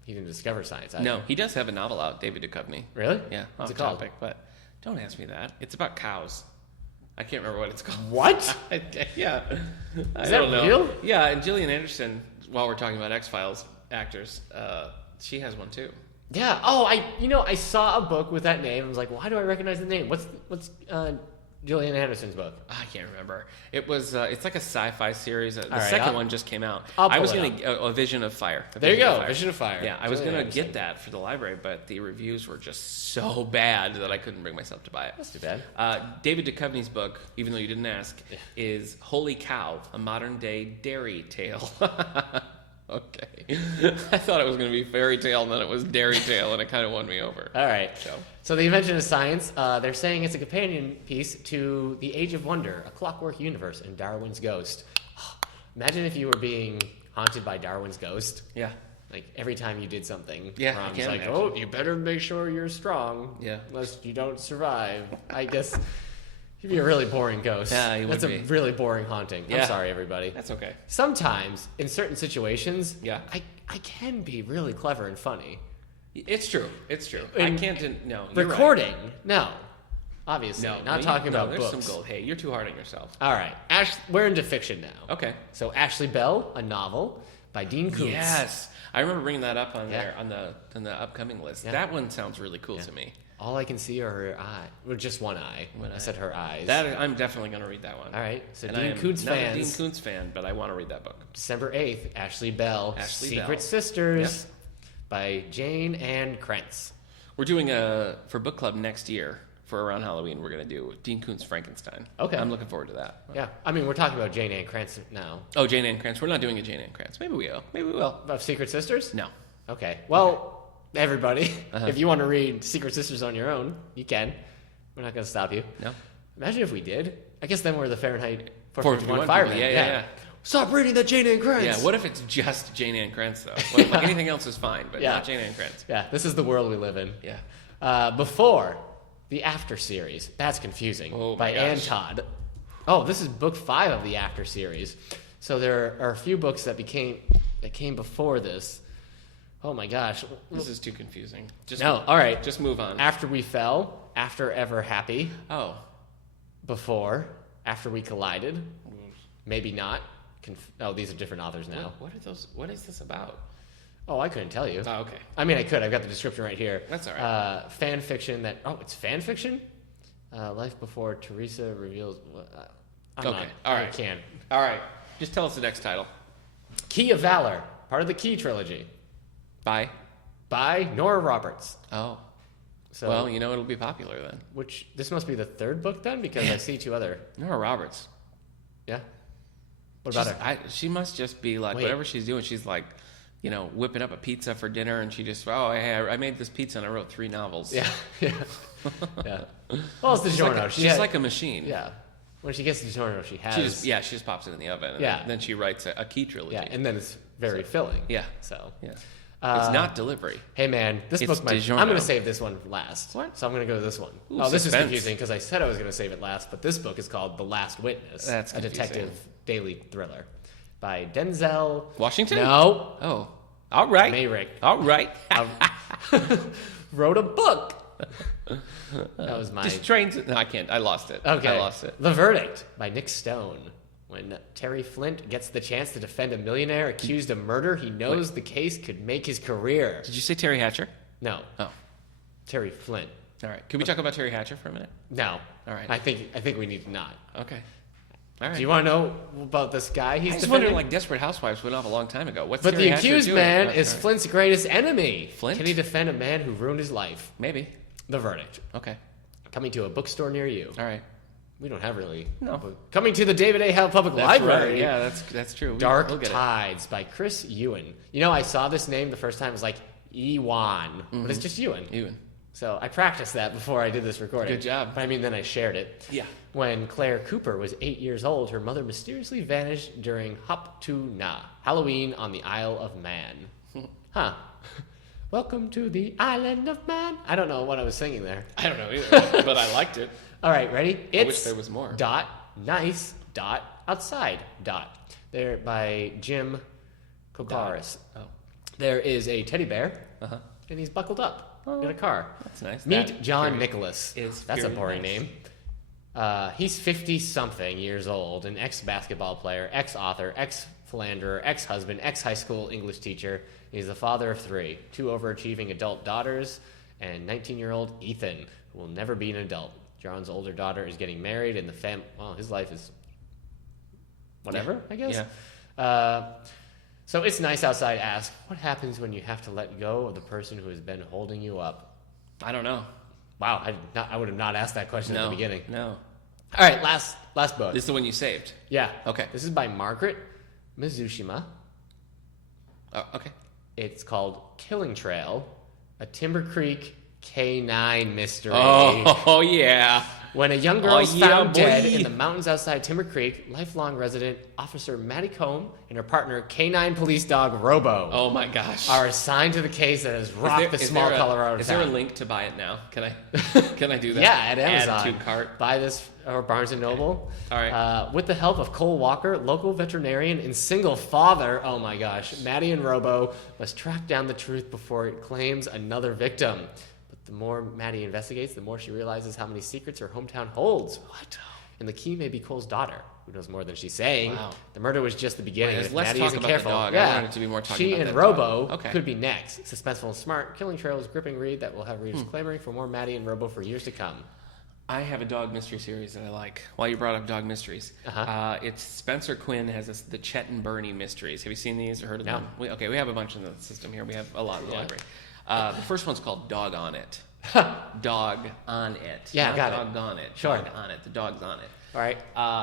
He didn't discover science either. No, he does have a novel out, David Duchovny. Really? Yeah, What's off it called? topic, but don't ask me that. It's about cows. I can't remember what it's called. What? Yeah. Is that real? Yeah, and Gillian Anderson, while we're talking about X-Files actors, she has one too. Yeah. Oh, I saw a book with that name. I was like, why do I recognize the name? What's Gillian Anderson's book? I can't remember. It was. It's like a sci-fi series. The right, second one just came out. I was going to a Vision of Fire. There you go, Vision of Fire. Yeah, I was going to get that for the library, but the reviews were just so bad that I couldn't bring myself to buy it. That's too bad. David Duchovny's book, even though you didn't ask, is Holy Cow: A Modern Day Dairy Tale. Okay. I thought it was going to be fairy tale, and then it was dairy tale, and it kind of won me over. All right. So the Invention of Science, they're saying it's a companion piece to The Age of Wonder, A Clockwork Universe, and Darwin's Ghost. Imagine if you were being haunted by Darwin's ghost. Yeah. Like, every time you did something Yeah, wrong, I it's can like, imagine. you better make sure you're strong. Yeah. Lest you don't survive. I guess... He'd be a really boring ghost. Yeah, he would That's be. a really boring haunting. Yeah. I'm sorry, everybody. That's okay. Sometimes, in certain situations, Yeah. I can be really clever and funny. It's true. It's true. In I can't. No. You're Recording, no. Obviously, Right. not talking about there's books. some gold. Hey, you're too hard on yourself. All right, we're into fiction now. Okay. So Ashley Bell, a novel by Dean Koontz. Yes, I remember bringing that up on Yeah. there on the upcoming list. Yeah. That one sounds really cool to me. All I can see are her eye. Well, just one eye. I said her eyes. That I'm definitely going to read that one. All right. So And Dean I am Koontz not fans. a Dean Koontz fan, but I want to read that book. December 8th, Ashley Bell, Ashley Secret Bell. Sisters by Jane Ann Krentz. We're doing for book club next year for around Halloween. We're going to do Dean Koontz Frankenstein. Okay. I'm looking forward to that. Yeah. I mean, we're talking about Jane Ann Krentz now. Oh, Jane Ann Krantz. We're not doing a Jane Ann Krantz. Maybe we will. Maybe we will. About Secret Sisters? No. Okay. Well, everybody, if you want to read Secret Sisters on your own, you can. We're not going to stop you. No. Imagine if we did. I guess then we're the Fahrenheit 451 451 firemen. people. Yeah. Stop reading that Jane Ann Krentz. Yeah, what if it's just Jane Ann Krantz, though? Well, like anything else is fine, but Yeah. not Jane Ann Krantz. Yeah, this is the world we live in. Yeah. Before the After series. That's confusing. Oh, my by Ann gosh. Todd. Oh, this is book 5 of the After series. So there are a few books that came before this. Oh my gosh. This is too confusing. Just No, all right. Just move on. After We Fell, After Ever Happy, Oh. Before, After We Collided, Maybe Not. Oh, these are different authors now. What are those? What is this about? Oh, I couldn't tell you. Oh, okay. I mean, I could. I've got the description right here. That's all right. Fan fiction that... Oh, it's fan fiction? Life Before Teresa Reveals... I'm Okay, not. all I right. can't. All right. Just tell us the next title. Key of Valor, part of the Key trilogy, Bye. by Nora Roberts. Oh. So, Well, it'll be popular then. which this must be the third book then, because I see 2 other. Nora Roberts. Yeah. What about her? She must just be like, Wait. whatever she's doing, she's like, whipping up a pizza for dinner, and she just, I made this pizza and I wrote 3 novels. Yeah, yeah, yeah. Well, it's DiGiorno. She's like a machine. Yeah. When she gets DiGiorno, she has. She just pops it in the oven. And Yeah. then she writes a key trilogy. Yeah, and then it's very filling. Yeah. So. Yeah. It's not delivery. Hey man, this It's book might. DiGiorno. I'm going to save this one last. What? So I'm going to go to this one. Ooh, This is suspense. confusing because I said I was going to save it last, but this book is called The Last Witness. That's a confusing. detective daily thriller by Denzel Washington? No, Oh. All right. Mayrick. All right. Wrote a book. That was my. Just trains. No, I can't. I lost it. Okay. I lost it. The Verdict by Nick Stone. When Terry Flint gets the chance to defend a millionaire accused of murder, he knows the case could make his career. Did you say Terry Hatcher? No, Oh. Terry Flint. All right. Can we talk about Terry Hatcher for a minute? No. All right. I think we need to not. Okay. All right. Do you want to know about this guy? He's I just defending? wonder, like, Desperate Housewives went off a long time ago. What's But Terry the Hatcher accused doing? man Oh, is all right. Flint's greatest enemy. Flint? Can he defend a man who ruined his life? Maybe. The Verdict. Okay. Coming to a bookstore near you. All right. We don't have really. No. Coming to the David A. Howe Public That's Library. right. Yeah, that's true. Dark We'll get it. Tides by Chris Ewan. I saw this name the first time. It was like Ewan, but it's just Ewan. Ewan. So I practiced that before I did this recording. Good job. But I mean, then I shared it. Yeah. When Claire Cooper was 8 years old, her mother mysteriously vanished during Hop to Na, Halloween on the Isle of Man. Huh. Welcome to the Island of Man. I don't know what I was singing there. I don't know either, but I liked it. All right, ready? I wish there was more. Dot nice dot outside dot. They're by Jim Kokaris. Oh. There is a teddy bear, Uh-huh. and he's buckled up in a car. That's nice. Meet That John very- Nicholas. is That's a very boring nice. name. He's 50-something years old, an ex-basketball player, ex-author, ex-philanderer, ex-husband, ex-high school English teacher. He's the father of 3, 2 overachieving adult daughters, and 19-year-old Ethan, who will never be an adult. John's older daughter is getting married, and his life is whatever, I guess. Yeah. So it's nice outside. Ask, what happens when you have to let go of the person who has been holding you up? I don't know. Wow, I would have not asked that question at the beginning. No. All right, last book. This is the one you saved. Yeah. Okay. This is by Margaret Mizushima. Oh, okay. It's called Killing Trail, a Timber Creek K9 mystery. Oh, yeah. When a young girl is Oh, yeah, found dead boy. in the mountains outside Timber Creek, lifelong resident Officer Maddie Combe and her partner, canine police dog Robo, Oh my gosh. are assigned to the case that has rocked the small Colorado town. Is there a link to buy it now? Can I do that? Yeah, at Amazon. Add to cart. Buy this or Barnes & Noble. All right. With the help of Cole Walker, local veterinarian and single father, oh my gosh, Maddie and Robo must track down the truth before it claims another victim. But the more Maddie investigates, the more she realizes how many secrets her hometown holds. What? And the key may be Cole's daughter, who knows more than she's saying. Wow. The murder was just the beginning. Wait, If let's Maddie talk isn't about careful, the dog. yeah, I wanted to be more talking she about and that Robo dog. Okay. could be next. Suspenseful and smart, killing trails, gripping read that will have readers clamoring for more Maddie and Robo for years to come. I have a dog mystery series that I like. While you brought up dog mysteries, it's Spencer Quinn has the Chet and Bernie mysteries. Have you seen these or heard of No. them? We have a bunch in the system here. We have a lot in the library. The first one's called Dog on It. Dog on It. Yeah, Not got dog it. on it. Sure. Dog on it. The dog's on it. All right.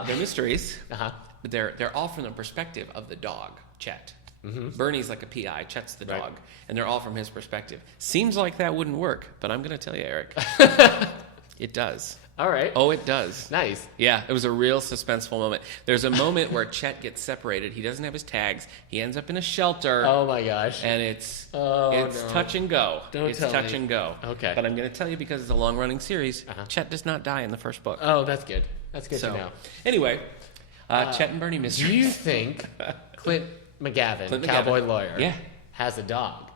They're mysteries, Uh-huh. but they're all from the perspective of the dog, Chet. Bernie's like a PI, Chet's the Right. dog, and they're all from his perspective. Seems like that wouldn't work, but I'm going to tell you, Eric, it does. All right. Oh, it does. Nice. Yeah, it was a real suspenseful moment. There's a moment where Chet gets separated. He doesn't have his tags. He ends up in a shelter. Oh my gosh. And it's no. touch and go. Don't it's tell touch me. and go. Okay. But I'm going to tell you because it's a long running series. Uh-huh. Chet does not die in the first book. Oh, that's good. That's good so to know. anyway, Chet and Bernie mysteries. Do you think Clint McGavin, Clint cowboy McGavin. lawyer, Yeah. has a dog?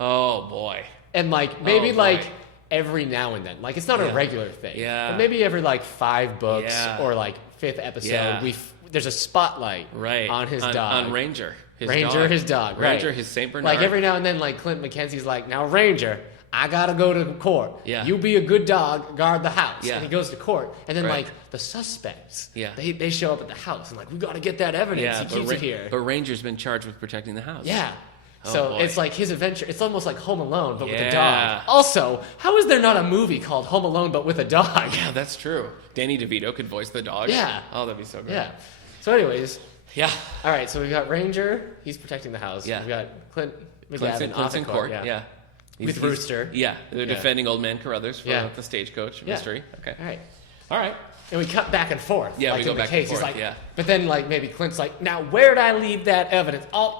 Oh boy. And like maybe Oh, boy. like every now and then, like it's not a Yeah. regular thing. Yeah. But maybe every like 5 books Yeah. or like 5th episode, Yeah. there's a spotlight Right. on his dog. On Ranger. His dog. Ranger, right. his Saint Bernard. Like every now and then, like Clint McKenzie's like, now Ranger, I gotta go to court. Yeah. You be a good dog, guard the house. Yeah. And he goes to court. And then Right. like the suspects, Yeah. they show up at the house and like, we gotta get that evidence. Yeah, He keeps it here. but Ranger's been charged with protecting the house. Yeah. Oh, So boy. it's like his adventure. It's almost like Home Alone, but with a Yeah. dog. Also, how is there not a movie called Home Alone, but with a dog? Yeah, that's true. Danny DeVito could voice the dog. Yeah. Oh, that'd be so great. Yeah. So anyways, Yeah. all right, so we've got Ranger. He's protecting the house. Yeah. We've got Clint Clint's McGavin in on court. Yeah. Yeah. With Rooster. Yeah. They're Yeah. defending Old Man Carruthers for Yeah. the stagecoach Yeah. mystery. Okay. All right. All right. And we cut back and forth. Yeah, like we go in the back case. and forth, He's like, yeah. But then like maybe Clint's like, now where'd I leave that evidence? Oh,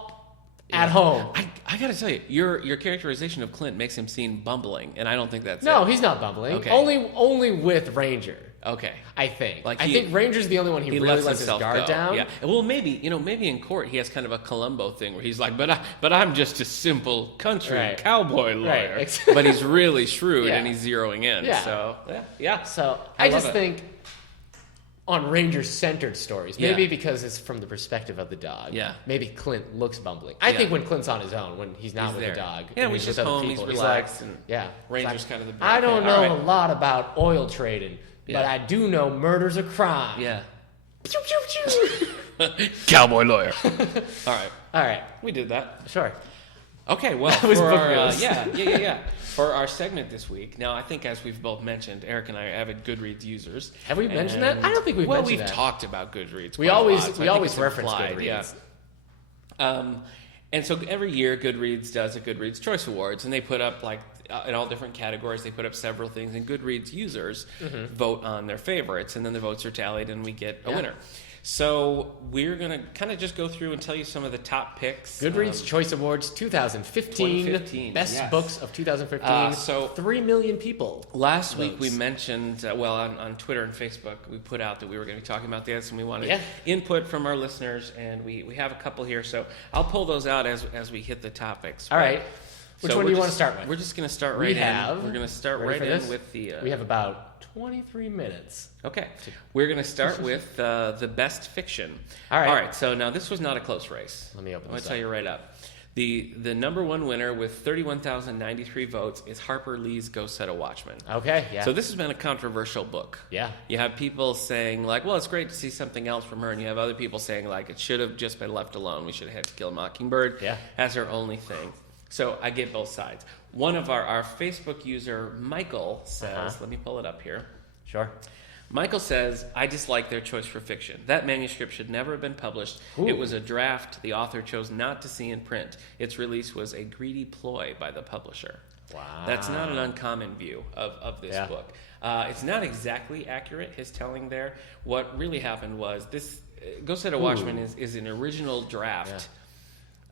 at home. I gotta tell you, your characterization of Clint makes him seem bumbling, and I don't think that's No, it. he's not bumbling. Okay. Only with Ranger. Okay. I think. Like I he- think Ranger's the only one he really lets his himself guard go. down. Yeah. Well, maybe in court he has kind of a Columbo thing where he's like, but I'm just a simple country Right. cowboy lawyer. Right. But he's really shrewd Yeah. and he's zeroing in. Yeah. So yeah. So I I love just it. think on Ranger-centered stories, Yeah. maybe because it's from the perspective of the dog. Yeah. Maybe Clint looks bumbling. I Yeah. think when Clint's on his own, when he's not He's with there. the dog, Yeah, and he's with just other home, people, he's he's relaxed, like, and yeah, Ranger's It's like, kind of the I don't yeah, know all a right. lot about oil trading, but Yeah. I do know murder's a crime. Yeah. Pew, pew, pew. Cowboy lawyer. All right. All right, We did that. sure. Okay, well, was for book our, news. yeah. For our segment this week, now I think as we've both mentioned, Eric and I are avid Goodreads users. Have we mentioned that? I don't think we've well, mentioned we've that. talked about Goodreads. We quite a always lot, so I we think always it's reference implied, Goodreads. Yeah. And so every year, Goodreads does a Goodreads Choice Awards, and they put up like in all different categories. They put up several things, and Goodreads users vote on their favorites, and then the votes are tallied, and we get a Yeah. winner. So we're gonna kind of just go through and tell you some of the top picks. Goodreads Choice Awards 2015, 2015, best yes. books of 2015. So 3 million people. Last week we votes. mentioned, on Twitter and Facebook, we put out that we were going to be talking about this, and we wanted Yeah. input from our listeners, and we have a couple here, so I'll pull those out as we hit the topics. All right. Which So one do we're you want to just- start with? We're just going to start We right have- in. We're going to start ready right for in this? with the... We have about 23 minutes. Okay. We're going to start with the best fiction. All right. All right, so now this was not a close race. Let me open I'm this going to tell up. you right up. The number one winner with 31,093 votes is Harper Lee's Go Set a Watchman. Okay, yeah. So this has been a controversial book. Yeah. You have people saying, like, well, it's great to see something else from her. And you have other people saying, like, it should have just been left alone. We should have had To Kill a Mockingbird Yeah. as her only thing. So I get both sides. One of our Facebook user, Michael, says, let me pull it up here. Sure. Michael says, I dislike their choice for fiction. That manuscript should never have been published. Ooh. It was a draft the author chose not to see in print. Its release was a greedy ploy by the publisher. Wow. That's not an uncommon view of this book. It's not exactly accurate, his telling there. What really happened was this Go Set a Watchman is an original draft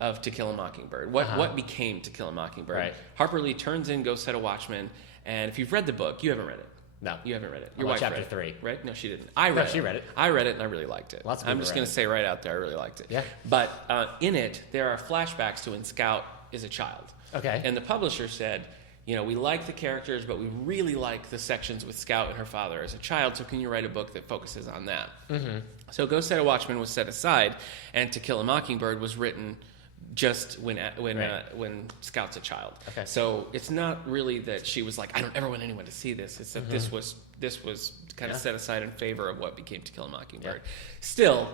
of To Kill a Mockingbird. What became To Kill a Mockingbird. Right. Harper Lee turns in Go Set a Watchman, and if you've read the book, you haven't read it. No. You haven't read it. Your Your wife chapter read it, 3. right? No, she didn't. I read it. She read it. I read it, and I really liked it. Lots of I'm people just read going it. to say right out there, I really liked it. Yeah. But in it, there are flashbacks to when Scout is a child. Okay. And the publisher said, we like the characters, but we really like the sections with Scout and her father as a child, so can you write a book that focuses on that? Mm-hmm. So Go Set a Watchman was set aside, and To Kill a Mockingbird was written just when Scout's a child. Okay. So it's not really that she was like, I don't ever want anyone to see this. It's that this was kind of set aside in favor of what became To Kill a Mockingbird. Yeah. Still,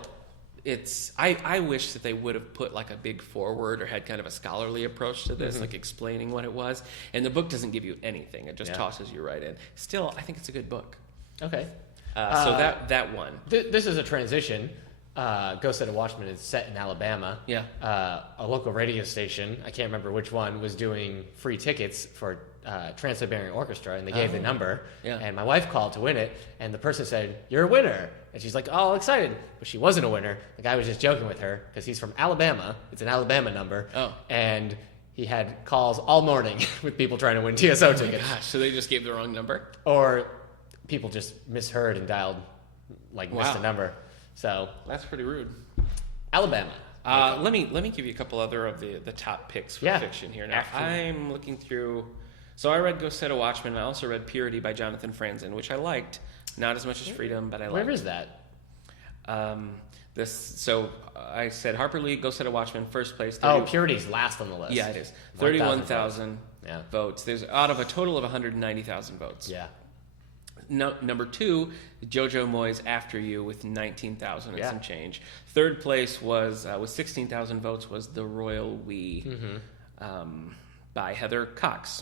I wish that they would have put like a big foreword or had kind of a scholarly approach to this, like explaining what it was. And the book doesn't give you anything; it just tosses you right in. Still, I think it's a good book. Okay. So that one. This is a transition. Go Set a Watchman is set in Alabama. Yeah. A local radio station, I can't remember which one, was doing free tickets for Trans-Siberian Orchestra, and they gave the number. Yeah. And my wife called to win it, and the person said, "You're a winner." And she's like, all excited. But she wasn't a winner. The guy was just joking with her because he's from Alabama. It's an Alabama number. Oh. And he had calls all morning with people trying to win TSO tickets. Gosh, so they just gave the wrong number? Or people just misheard and dialed, missed a number. So That's pretty rude. Alabama. Let me give you a couple other of the top picks for fiction here. Now, I'm looking through. So I read Go Set a Watchman. I also read Purity by Jonathan Franzen, which I liked. Not as much as Freedom, but I liked. Where is that? So I said Harper Lee, Go Set a Watchman, first place. Purity's last on the list. Yeah, it is. 31,000 Yeah. votes. There's out of a total of 190,000 votes. Yeah. No, number 2, Jojo Moyes After You with 19,000 and Yeah. some change. Third place was with 16,000 votes was The Royal We by Heather Cox.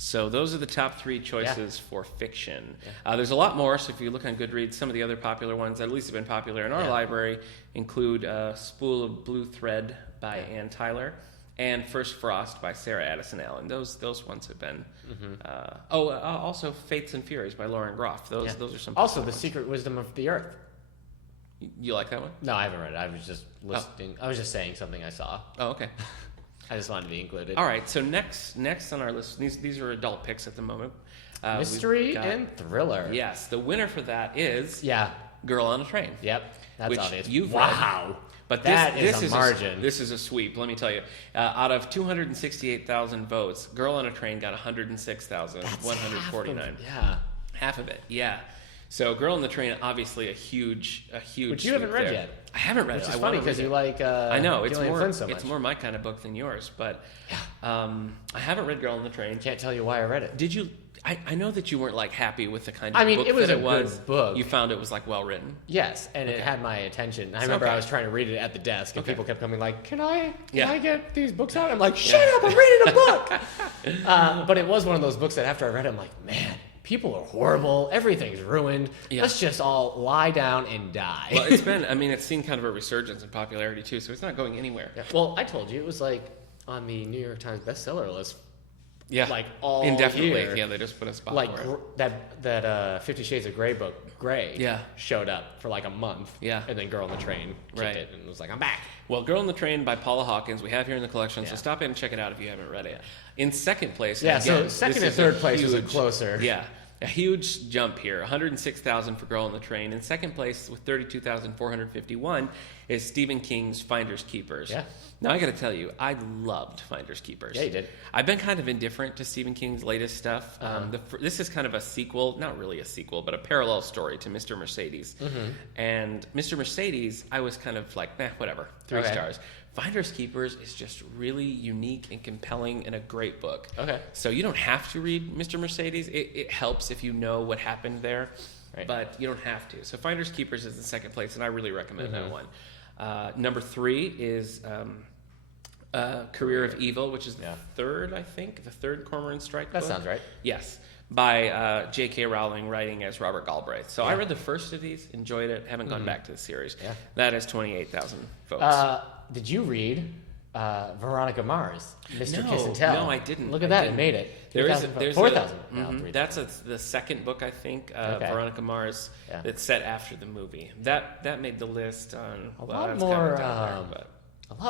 So those are the top 3 choices for fiction. Yeah. There's a lot more. So if you look on Goodreads, some of the other popular ones that at least have been popular in our library include Spool of Blue Thread by Ann Tyler and First Frost by Sarah Addison Allen. Those ones have been. Also Fates and Furies by Lauren Groff. Those are some. Also, The ones. Secret Wisdom of the Earth. You like that one? No, I haven't read it. I was just listening. I was just saying something I saw. Oh, okay. I just wanted to be included. All right. So next on our list, these are adult picks at the moment. Mystery and thriller. Yes, the winner for that is Girl on a Train. Yep, that's which obvious. You've read. But this is a margin. This is a sweep, let me tell you. Out of 268,000 votes, Girl on a Train got 106,149. Half of it, yeah. So Girl on the Train, obviously a huge Which you haven't read there. yet. I haven't read it. Which is funny because you like I know, it's Gillian more, Flynn so much. it's more my kind of book than yours. But I haven't read Girl on the Train. Can't tell you why I read it. Did you... I know that you weren't happy with the kind of book it was that a it was. good book. You found it was well written. Yes, and it had my attention. I remember I was trying to read it at the desk, and people kept coming like, "Can I get these books out?" I'm like, "Shut up! I'm reading a book." But it was one of those books that after I read it, I'm like, "Man, people are horrible. Everything's ruined. Let's just all lie down and die." Well, it's seen kind of a resurgence in popularity too, so it's not going anywhere. Yeah. Well, I told you it was on the New York Times bestseller list. Yeah, all indefinitely. year. Yeah, they just put a spot for it. That 50 Shades of Grey book, Grey, showed up for a month. Yeah, and then Girl on the Train kicked it and was like, "I'm back." Well, Girl on the Train by Paula Hawkins we have here in the collection, so stop in and check it out if you haven't read it. In second place, so second and third place was closer. Yeah. A huge jump here, 106,000 for Girl on the Train. In second place with 32,451 is Stephen King's Finders Keepers. Yeah. Now, I got to tell you, I loved Finders Keepers. Yeah, you did. I've been kind of indifferent to Stephen King's latest stuff. This is kind of a sequel, not really a sequel, but a parallel story to Mr. Mercedes. Mm-hmm. And Mr. Mercedes, I was kind of like, whatever, 3 stars. Finders Keepers is just really unique and compelling and a great book. Okay. So you don't have to read Mr. Mercedes. It helps if you know what happened there, but you don't have to. So Finders Keepers is in second place, and I really recommend that one. Number 3 is Career of Evil, which is the third, I think, the third Cormoran Strike book. That sounds right. Yes. by J.K. Rowling writing as Robert Galbraith. So I read the first of these, enjoyed it, haven't gone back to the series. Yeah. That has 28,000 votes. Did you read Veronica Mars, Mr. Kiss and Tell? No, I didn't. Look at that, it made it. There's 4,000. That's the second book, I think, Veronica Mars, that's set after the movie. That made the list on a lot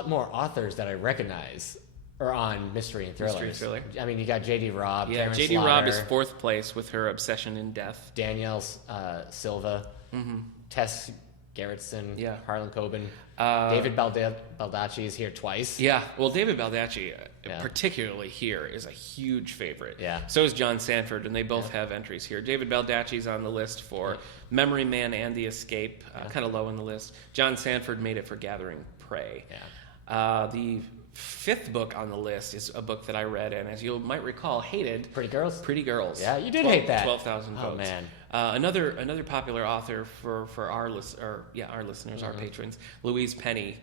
more authors that I recognize are on mystery and thrillers. Mystery thriller. I mean, you got J.D. Robb. Yeah, J.D. Robb is fourth place with her Obsession in Death. Danielle Silva, Tess Gerritsen, Harlan Coben. David Baldacci is here twice. Yeah, well, David Baldacci, particularly here, is a huge favorite. Yeah. So is John Sanford, and they both have entries here. David Baldacci's on the list for Memory Man and The Escape, kind of low on the list. John Sanford made it for Gathering Prey. Yeah. The fifth book on the list is a book that I read, and as you might recall, hated. Pretty Girls? Pretty Girls. Yeah, you did hate that. 12,000 votes. Oh, man. Another popular author for our listeners, our patrons, Louise Penny,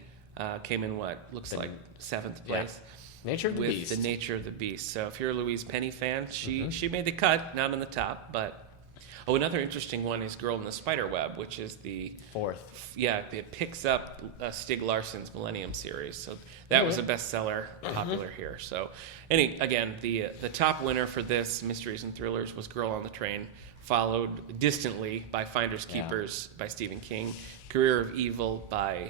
came in what looks like seventh place. Nature of the Beast. The Nature of the Beast. So if you're a Louise Penny fan, she made the cut, not on the top, but. Oh, another interesting one is Girl in the Spiderweb, which is the fourth. Yeah, it picks up Stieg Larsson's Millennium series. So that was a bestseller, popular here. So, again, the top winner for this Mysteries and Thrillers was Girl on the Train, followed distantly by Finders Keepers by Stephen King, Career of Evil by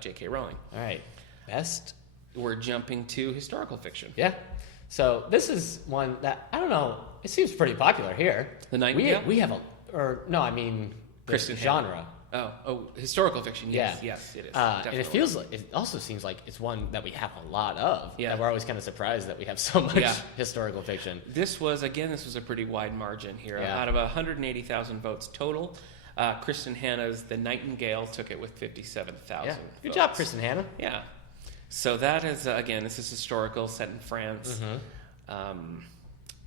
J.K. Rowling. All right, best. We're jumping to historical fiction. Yeah. So this is one that, I don't know, it seems pretty popular here. The Nightingale? We have Kristen genre. Oh, historical fiction, yes, it is. And it also seems like it's one that we have a lot of. Yeah. And we're always kind of surprised that we have so much historical fiction. This was a pretty wide margin here. Yeah. Out of 180,000 votes total, Kristen Hanna's The Nightingale took it with 57,000 votes. Good job, Kristen Hanna. Yeah. So that is, this is historical, set in France.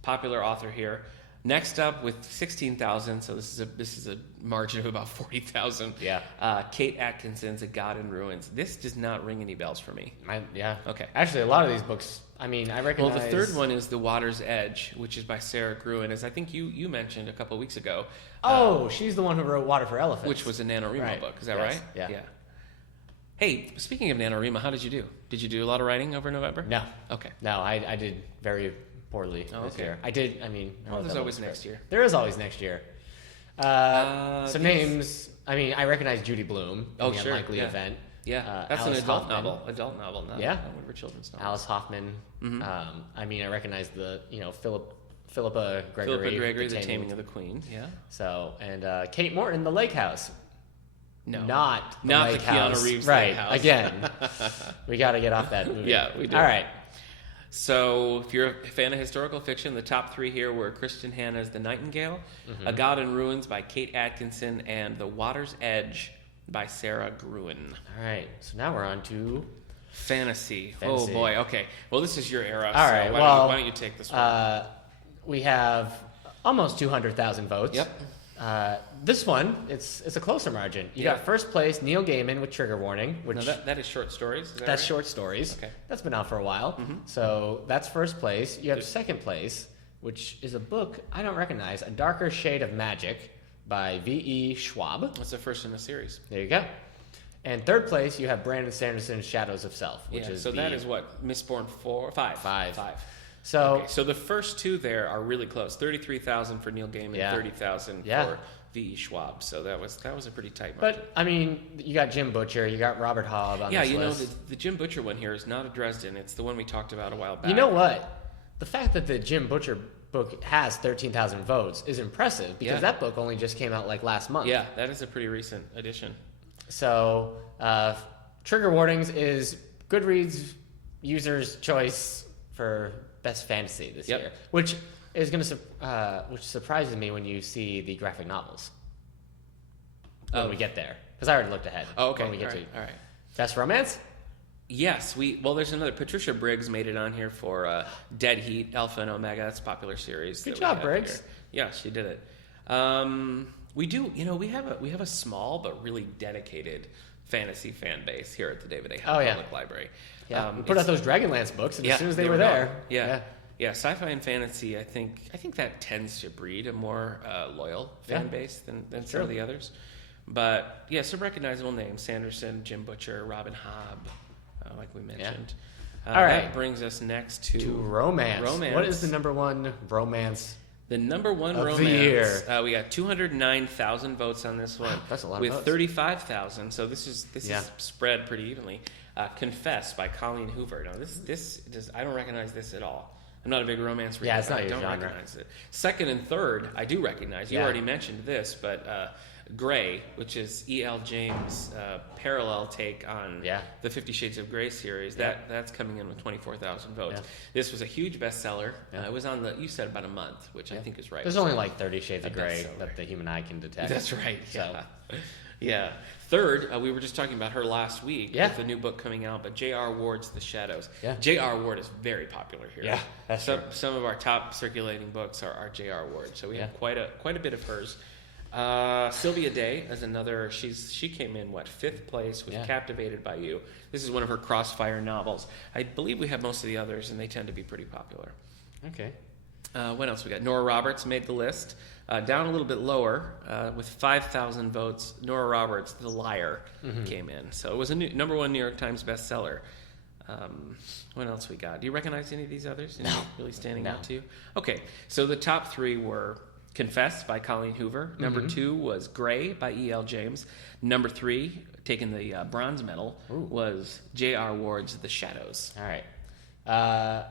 Popular author here. Next up with 16,000, so this is a margin of about 40,000. Yeah. Kate Atkinson's A God in Ruins. This does not ring any bells for me. Okay. Actually, a lot of these books, I recognize... Well, the third one is The Water's Edge, which is by Sarah Gruen, as I think you mentioned a couple of weeks ago. She's the one who wrote Water for Elephants. Which was a NaNoWriMo book, is that right? Yeah. Hey, speaking of NaNoWriMo, how did you do? Did you do a lot of writing over November? No. Okay. No, I did very poorly this year. I did, there's always next year. There is always next year. Some names, I recognize Judy Blume in The Unlikely Event. Yeah, that's Alice an adult Hoffman. novel, not one of her children's novels. Alice Hoffman. I recognize the, Philippa Gregory, The Taming of the Queen. Yeah. So, and Kate Morton, The Lake House. No, not the Keanu Reeves right, Lake House. Again, we got to get off that movie. Yeah, we do. All right. So, if you're a fan of historical fiction, the top three here were Kristen Hanna's The Nightingale, A God in Ruins by Kate Atkinson, and The Water's Edge by Sarah Gruen. All right. So now we're on to fantasy. Oh boy. Okay. Well, this is your era. All right. Why don't you take this one? We have almost 200,000 votes. Yep. This one, it's a closer margin. You got first place, Neil Gaiman with Trigger Warning. Which that is short stories, is that That's right? short stories. Okay. That's been out for a while. So that's first place. You have second place, which is a book I don't recognize, A Darker Shade of Magic by V.E. Schwab. That's the first in the series. There you go. And third place, you have Brandon Sanderson's Shadows of Self, which is that is what? Mistborn 5. So the first two there are really close. 33,000 for Neil Gaiman, 30,000 for V.E. Schwab. So that was a pretty tight margin. But you got Jim Butcher, you got Robert Hobb on this list. The Jim Butcher one here is not a Dresden. It's the one we talked about a while back. You know what? The fact that the Jim Butcher book has 13,000 votes is impressive because that book only just came out like last month. Yeah, that is a pretty recent addition. So, Trigger Warnings is Goodreads users' choice for best fantasy this year, which is which surprises me when you see the graphic novels when we get there, because I already looked ahead. Oh, okay. When we get all right. Best romance. Yes, there's another. Patricia Briggs made it on here for Dead Heat, Alpha and Omega. That's a popular series. Good job, Briggs. Here. Yeah, she did it. We do, we have a small but really dedicated fantasy fan base here at the David A. Howe Public Library. Yeah, we put out those Dragonlance books, and as soon as they were there, Yeah, sci-fi and fantasy, I think that tends to breed a more loyal fan base than some of the others. But yeah, some recognizable names: Sanderson, Jim Butcher, Robin Hobb, like we mentioned. All right. That brings us next to romance. What is the number one romance? The number one of romance the year. We got 209,000 votes on this one. That's a lot with of votes. 35,000. So this is spread pretty evenly. Confess by Colleen Hoover. Now this I don't recognize this at all. I'm not a big romance reader. Yeah, it's not your I don't genre. recognize it. Second and third, I do recognize. You already mentioned this, but Grey, which is E.L. James' parallel take on the 50 Shades of Grey series, that's coming in with 24,000 votes. Yeah. This was a huge bestseller. It was on you said about a month, which I think is right. There's only like 30 Shades of Grey that the human eye can detect. That's right. So. Yeah. Third, we were just talking about her last week with the new book coming out, but J.R. Ward's The Shadows. Yeah. J.R. Ward is very popular here. Yeah, that's true. Some of our top circulating books are J.R. Ward, so we have quite a bit of hers. Sylvia Day is another. She came in fifth place with Captivated by You. This is one of her Crossfire novels. I believe we have most of the others, and they tend to be pretty popular. Okay. What else we got? Nora Roberts made the list. Down a little bit lower with 5,000 votes. Nora Roberts, The Liar, came in. So it was a number one New York Times bestseller. What else we got? Do you recognize any of these others? Any really standing out to you? Okay, so the top three were Confess by Colleen Hoover. Number 2 was Grey by E.L. James. Number 3, taking the bronze medal, was J.R. Ward's The Shadows. All right.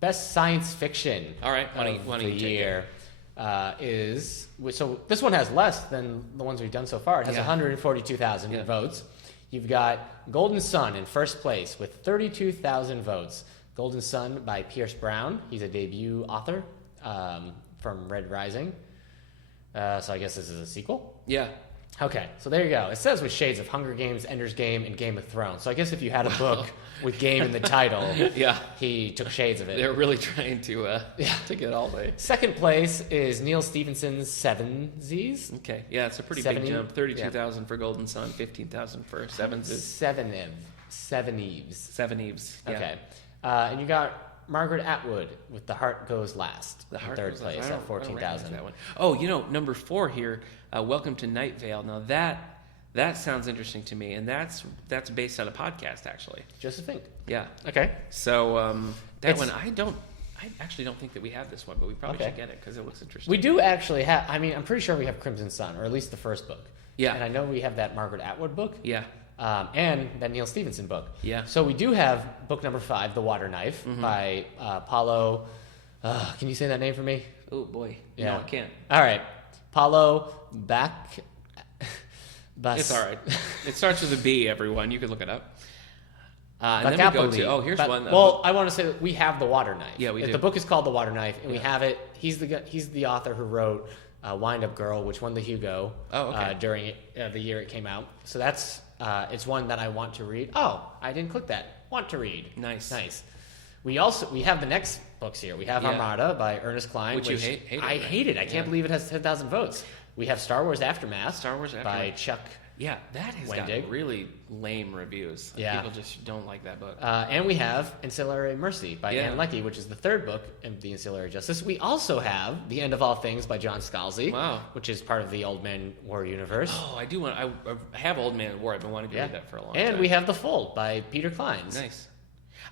Best science fiction of the year is... So this one has less than the ones we've done so far. It has 142,000 votes. You've got Golden Sun in first place with 32,000 votes. Golden Sun by Pierce Brown. He's a debut author from Red Rising. So I guess this is a sequel? Yeah. Okay, so there you go. It says with shades of Hunger Games, Ender's Game, and Game of Thrones. So I guess if you had a book with game in the title, he took shades of it. They're really trying to get all the... Second place is Neil Stephenson's Seven Z's. Okay, yeah, it's a pretty big jump. 32,000 for Golden Sun, 15,000 for Seven Z's. Seven Eves. Seven Eves, yeah. Okay. And you got Margaret Atwood with The Heart Goes Last. The Heart third Goes place Last. at 14,000. That one. Oh, number 4 here, Welcome to Night Vale. Now that sounds interesting to me, and that's based on a podcast, actually. Just a think. Yeah. Okay. So that one, I actually don't think that we have this one, but we probably should get it because it looks interesting. We do actually have. I mean, I'm pretty sure we have Crimson Sun, or at least the first book. Yeah. And I know we have that Margaret Atwood book. Yeah. And that Neil Stephenson book. Yeah. So we do have book number 5, The Water Knife, by Paulo. Can you say that name for me? Oh boy. Yeah. No, I can't. All right. Paulo It's all right. It starts with a B, everyone. You can look it up. And then we go to, here's one. Well, I want to say that we have The Water Knife. Yeah, we do. The book is called The Water Knife, and we have it. He's the author who wrote Wind Up Girl, which won the Hugo during the year it came out. So that's it's one that I want to read. Oh, I didn't click that. Want to read. Nice. We have the next books here. We have Armada by Ernest Cline, which you hate. I hate it. I can't believe it has 10,000 votes. We have Star Wars Aftermath. By Chuck. Yeah, that has got really lame reviews. People just don't like that book. And we have Ancillary Mercy by Anne Leckie, which is the third book in the Ancillary Justice. We also have The End of All Things by John Scalzi, which is part of the Old Man War universe. Oh, I do want. I have Old Man War. I've been wanting to read that for a long time. And we have The Fold by Peter Clines. Nice.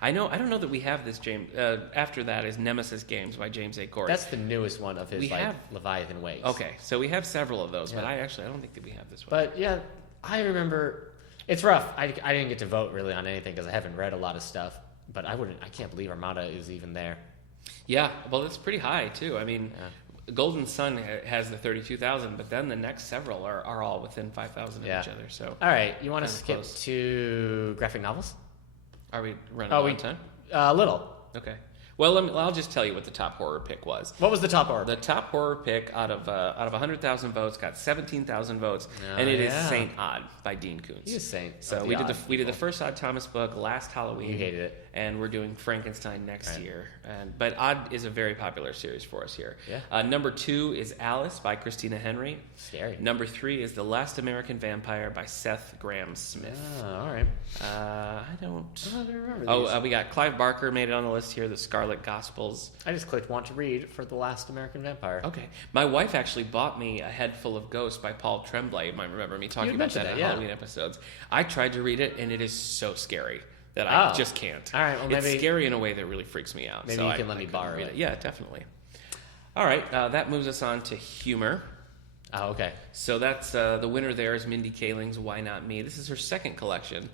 I don't know that we have this, James. After that is Nemesis Games by James A. Corey. That's the newest one of his Leviathan Ways. Okay, so we have several of those, but I don't think that we have this one. But yeah, I remember it's rough. I didn't get to vote really on anything because I haven't read a lot of stuff. But I can't believe Armada is even there. Yeah, well, it's pretty high too. I mean, Golden Sun has the 32,000, but then the next several are all within 5,000 of each other. So all right, you want to skip to graphic novels? Are we running out of time? A little. Okay. Well, I'll just tell you what the top horror pick was. What was the top horror? The top horror pick out of 100,000 votes got 17,000 votes, and it is Saint Odd by Dean Koontz. He is Saint. So we did the first Odd Thomas book last Halloween. You hated it, and we're doing Frankenstein next year. But Odd is a very popular series for us here. Yeah. Number 2 is Alice by Christina Henry. Scary. Number 3 is The Last American Vampire by Seth Graham-Smith. Oh, all right. I don't remember these. We got Clive Barker made it on the list here. The Scarlet Scarlet Gospels. I just clicked want to read for The Last American Vampire. Okay. My wife actually bought me A Head Full of Ghosts by Paul Tremblay. You might remember me talking about that in Halloween episodes. I tried to read it, and it is so scary that I just can't. All right, well, maybe it's scary in a way that really freaks me out. Maybe you can let me borrow it. Yeah, definitely. All right, that moves us on to humor. Oh, okay. So that's the winner there is Mindy Kaling's Why Not Me? This is her second collection.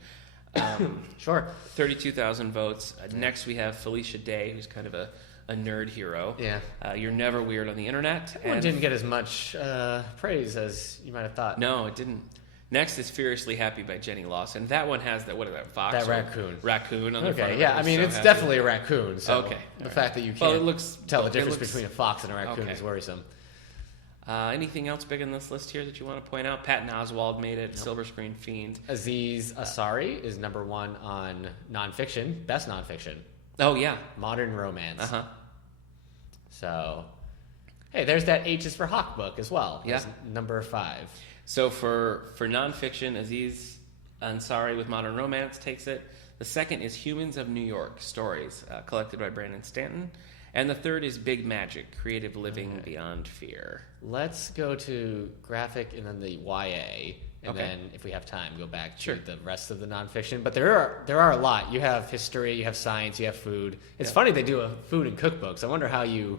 Sure. 32,000 votes. Next we have Felicia Day, who's kind of a nerd hero. Yeah. You're Never Weird on the Internet. That one didn't get as much praise as you might have thought. No, it didn't. Next is Furiously Happy by Jenny Lawson. That one has that, what is that, fox? That raccoon. Raccoon on the front of it. Yeah, I mean, it's definitely a raccoon, so the fact that you can't tell the difference between a fox and a raccoon is worrisome. Anything else big on this list here that you want to point out? Patton Oswalt made it. Nope. Silver Screen Fiend. Aziz Ansari is number one on nonfiction, best nonfiction. Oh yeah, modern romance. So, hey, there's that H is for Hawk book as well. Yeah, number 5. So for nonfiction, Aziz Ansari with modern romance takes it. The second is Humans of New York Stories, collected by Brandon Stanton. And the third is Big Magic, Creative Living Beyond Fear. Let's go to graphic and then the YA, and then if we have time, go back to the rest of the nonfiction. But there are a lot. You have history, you have science, you have food. It's funny they do a food and cookbooks. I wonder how you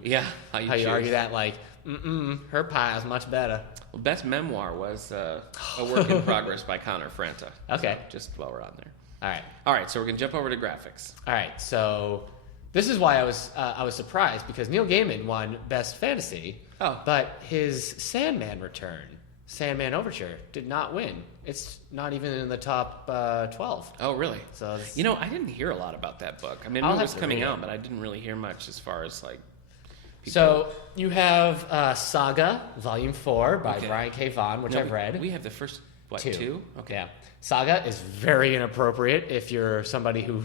argue that. Like, her pie is much better. Well, best memoir was a work in progress by Connor Franta. Okay, just while we're on there. All right. So we're gonna jump over to graphics. All right. So this is why I was surprised, because Neil Gaiman won Best Fantasy. Oh. But his Sandman return, Sandman Overture, did not win. It's not even in the top 12. Oh, really? So I didn't hear a lot about that book. I mean, it was coming out, but I didn't really hear much as far as like. So you have Saga Volume 4 by Brian K. Vaughan, which I've read. We have the first two? Okay. Yeah. Saga is very inappropriate if you're somebody who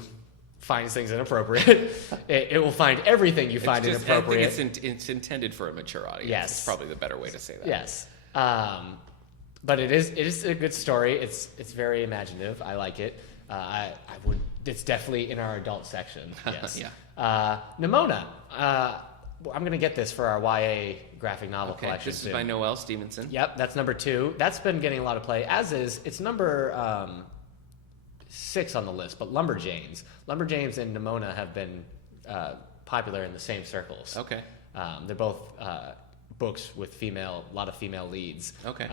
finds things inappropriate. it will find everything you find inappropriate. I think it's intended for a mature audience. Yes. It's probably the better way to say that. Yes. But it is a good story. It's very imaginative. I like it. It's definitely in our adult section. Yes. Yeah. Nimona. I'm going to get this for our YA graphic novel collection. This is by Noelle Stevenson. Yep, that's number 2. That's been getting a lot of play, it's number 6 on the list, but Lumberjanes and Nimona have been popular in the same circles. Okay. They're both books with a lot of female leads. Okay.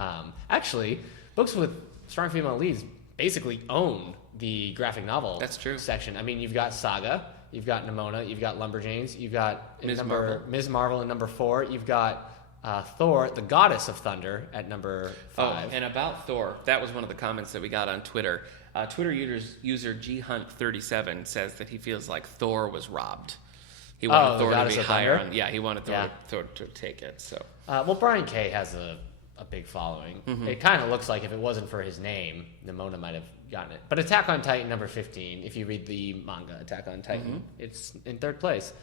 Actually, books with strong female leads basically own the graphic novel section. I mean, you've got Saga, you've got Nimona, you've got Lumberjanes, you've got Ms. Marvel in number 4, you've got Thor, the Goddess of Thunder, at number 5. Oh, and about Thor, that was one of the comments that we got on Twitter. Twitter user GHunt37 says that he feels like Thor was robbed. He wanted Thor to be higher. He wanted Thor to take it. So, well, Brian K. has a big following. Mm-hmm. It kind of looks like if it wasn't for his name, Nimona might have gotten it. But Attack on Titan, number 15. If you read the manga Attack on Titan, it's in 3rd place.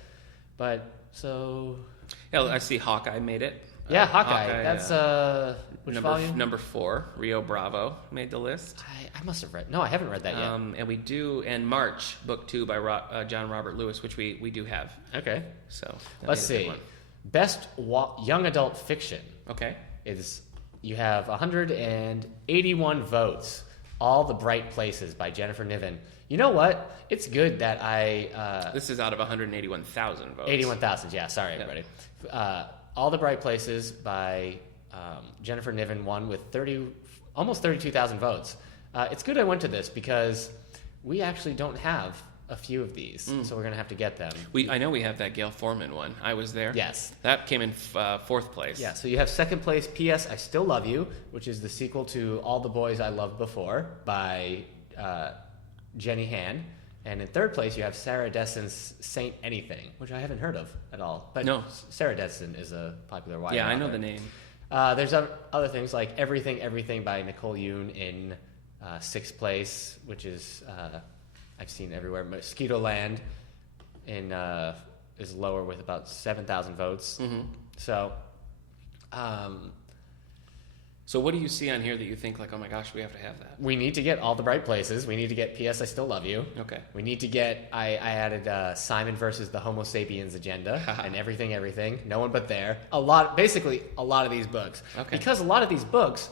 But so, I see Hawkeye made it. Yeah, Hawkeye. That's which volume? Number 4. Rio Bravo made the list. I must have read. No, I haven't read that yet. And we do, and March, book 2 by John Robert Lewis, which we do have. Okay. So let's see. Best young adult fiction. Okay. You have 181 votes. All the Bright Places by Jennifer Niven. You know what? It's good that this is out of 181,000 votes. 81,000. Yeah. Sorry, everybody. All the Bright Places by Jennifer Niven won with almost 32,000 votes. It's good I went to this because we actually don't have a few of these, so we're going to have to get them. I know we have that Gail Forman one. I was there. Yes. That came in 4th place. Yeah, so you have 2nd place, P.S. I Still Love You, which is the sequel to All the Boys I Loved Before by Jenny Han. And in 3rd place, you have Sarah Dessen's Saint Anything, which I haven't heard of at all. But no. Sarah Dessen is a popular YA author. I know the name. There's other things like Everything by Nicole Yoon in 6th place, which is I've seen everywhere. Mosquito Land is lower with about 7,000 votes. Mm-hmm. So So what do you see on here that you think like, oh my gosh, we have to have that? We need to get All the Bright Places. We need to get P.S. I Still Love You. Okay. We need to get, I added Simon versus the Homo Sapiens Agenda and Everything, No One But There. Basically a lot of these books. Okay. Because a lot of these books,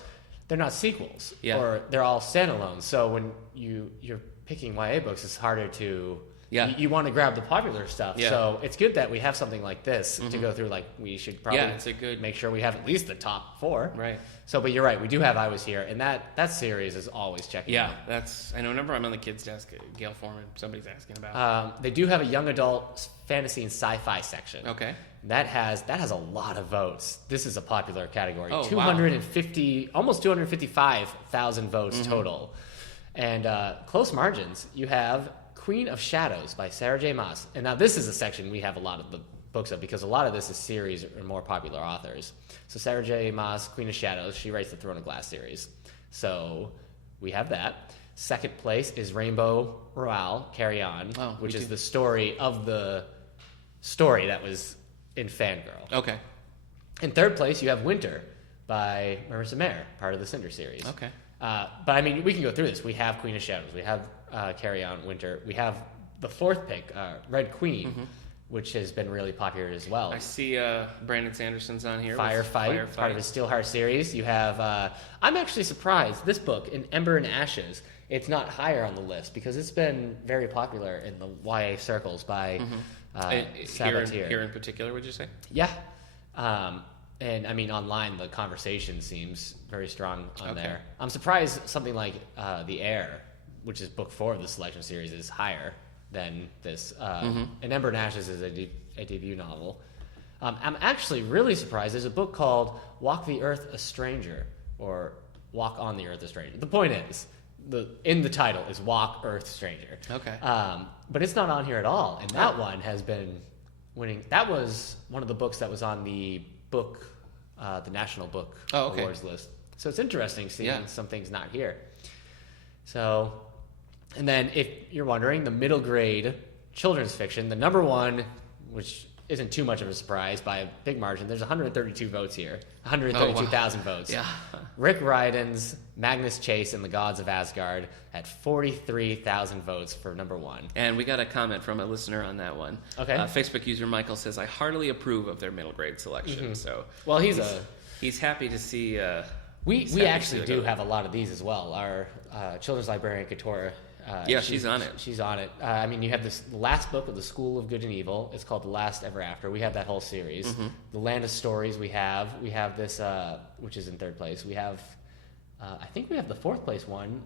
they're not sequels. Yeah. Or they're all standalone. So when you're picking YA books, it's harder to... Yeah. You want to grab the popular stuff. Yeah. So it's good that we have something like this to go through. Like, we should probably it's a good... make sure we have at least the top 4. Right. So, but you're right. We do have I Was Here. And that series is always checking out. I know. Whenever I'm on the kids' desk at Gail Foreman, somebody's asking about. They do have a young adult fantasy and sci-fi section. Okay. That has a lot of votes. This is a popular category. Oh, 250, almost 255,000 votes total. And close margins. You have Queen of Shadows by Sarah J. Maas. And now this is a section we have a lot of the books of because a lot of this is series or more popular authors. So Sarah J. Maas, Queen of Shadows, she writes the Throne of Glass series. So we have that. Second place is Rainbow Royale, Carry On, which is the story of the story that was in Fangirl. Okay. In third place, you have Winter by Marissa Mayer, part of the Cinder series. Okay. But I mean, we can go through this. We have Queen of Shadows. We have Carry On, Winter. We have the fourth pick, Red Queen, which has been really popular as well. I see Brandon Sanderson's on here. Firefight, part of his Steelheart series. You have, I'm actually surprised, this book, In Ember and Ashes, it's not higher on the list because it's been very popular in the YA circles by Sabatier. Here in particular, would you say? Yeah. And I mean, online, the conversation seems very strong on there. I'm surprised something like The Air, which is book 4 of the selection series, is higher than this. And Ember and Ashes is a debut novel. I'm actually really surprised. There's a book called Walk the Earth a Stranger, or Walk on the Earth a Stranger. The point is, in the title is Walk Earth Stranger. Okay. But it's not on here at all. And that one has been winning. That was one of the books that was on the National Book Awards list. So it's interesting seeing some things not here. So, and then if you're wondering, the middle grade children's fiction, the number one, which isn't too much of a surprise by a big margin, there's 132 votes here, 132,000 votes. Yeah. Rick Riordan's Magnus Chase and the Gods of Asgard at 43,000 votes for number one. And we got a comment from a listener on that one. Okay. Facebook user Michael says, I heartily approve of their middle grade selection. So, well, he's happy to see. We actually do have a lot of these as well. Our children's librarian, Katora. She's on it. She's on it. I mean, you have this last book of the School of Good and Evil. It's called The Last Ever After. We have that whole series. The Land of Stories we have this, which is in third place. We have, I think we have the fourth place one,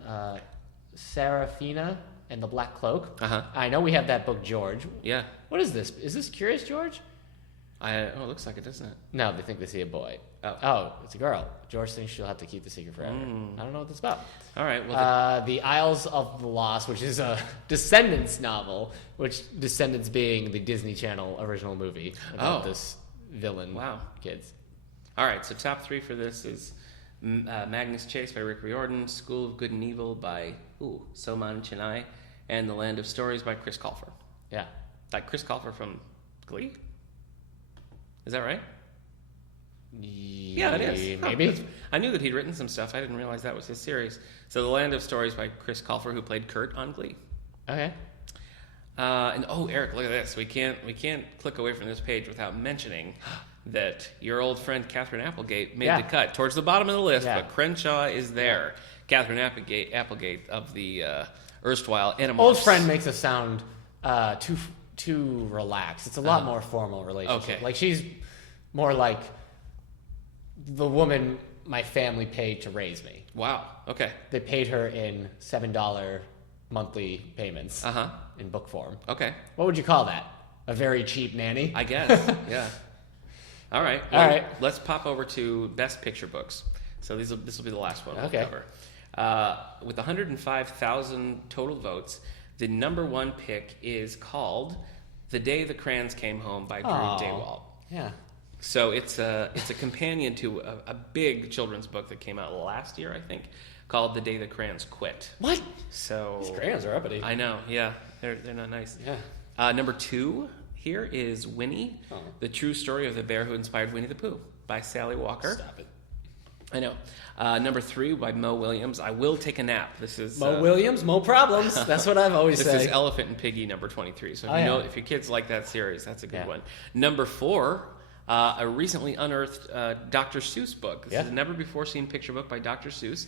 Serafina and the Black Cloak. I know we have that book, George. Yeah. What is this? Is this Curious George? It looks like it, doesn't it? No, they think they see a boy. Oh, it's a girl. George thinks she'll have to keep the secret forever. I don't know what that's about. All right. Well, The Isles of the Lost, which is a Descendants novel, which Descendants being the Disney Channel original movie about this villain kids. All right. So top 3 for this is Magnus Chase by Rick Riordan, School of Good and Evil by Soman Chennai, and The Land of Stories by Chris Colfer. Yeah. Like Chris Colfer from Glee? Is that right? Yeah, it is. Maybe. I knew that he'd written some stuff. I didn't realize that was his series. So The Land of Stories by Chris Colfer, who played Kurt on Glee. Okay. And Eric, look at this. We can't click away from this page without mentioning that your old friend Catherine Applegate made the cut towards the bottom of the list, but Crenshaw is there. Catherine Applegate of the erstwhile Animorphs. Old friend makes us sound too relaxed. It's a lot more formal relationship. Okay. Like, she's more like the woman my family paid to raise me. Wow. Okay. They paid her in $7 monthly payments in book form. Okay. What would you call that? A very cheap nanny? I guess. Yeah. All right. Well, all right. Let's pop over to Best Picture Books. So this will be the last one we'll cover. With 105,000 total votes, the number one pick is called The Day the Crayons Came Home by Drew Daywalt. Yeah. So it's a companion to a big children's book that came out last year, I think, called The Day the Crayons Quit. What? So these crayons are uppity. I know, yeah. They're not nice. Yeah. Number 2 here is Winnie, The True Story of the Bear Who Inspired Winnie the Pooh by Sally Walker. Stop it. I know. Number 3 by Mo Williams, I Will Take a Nap. This is Mo Williams, Mo Problems. That's what I've always said. This is Elephant and Piggy, number 23. So if your kids like that series, that's a good one. Number 4, a recently unearthed Dr. Seuss book. This is a never-before-seen picture book by Dr. Seuss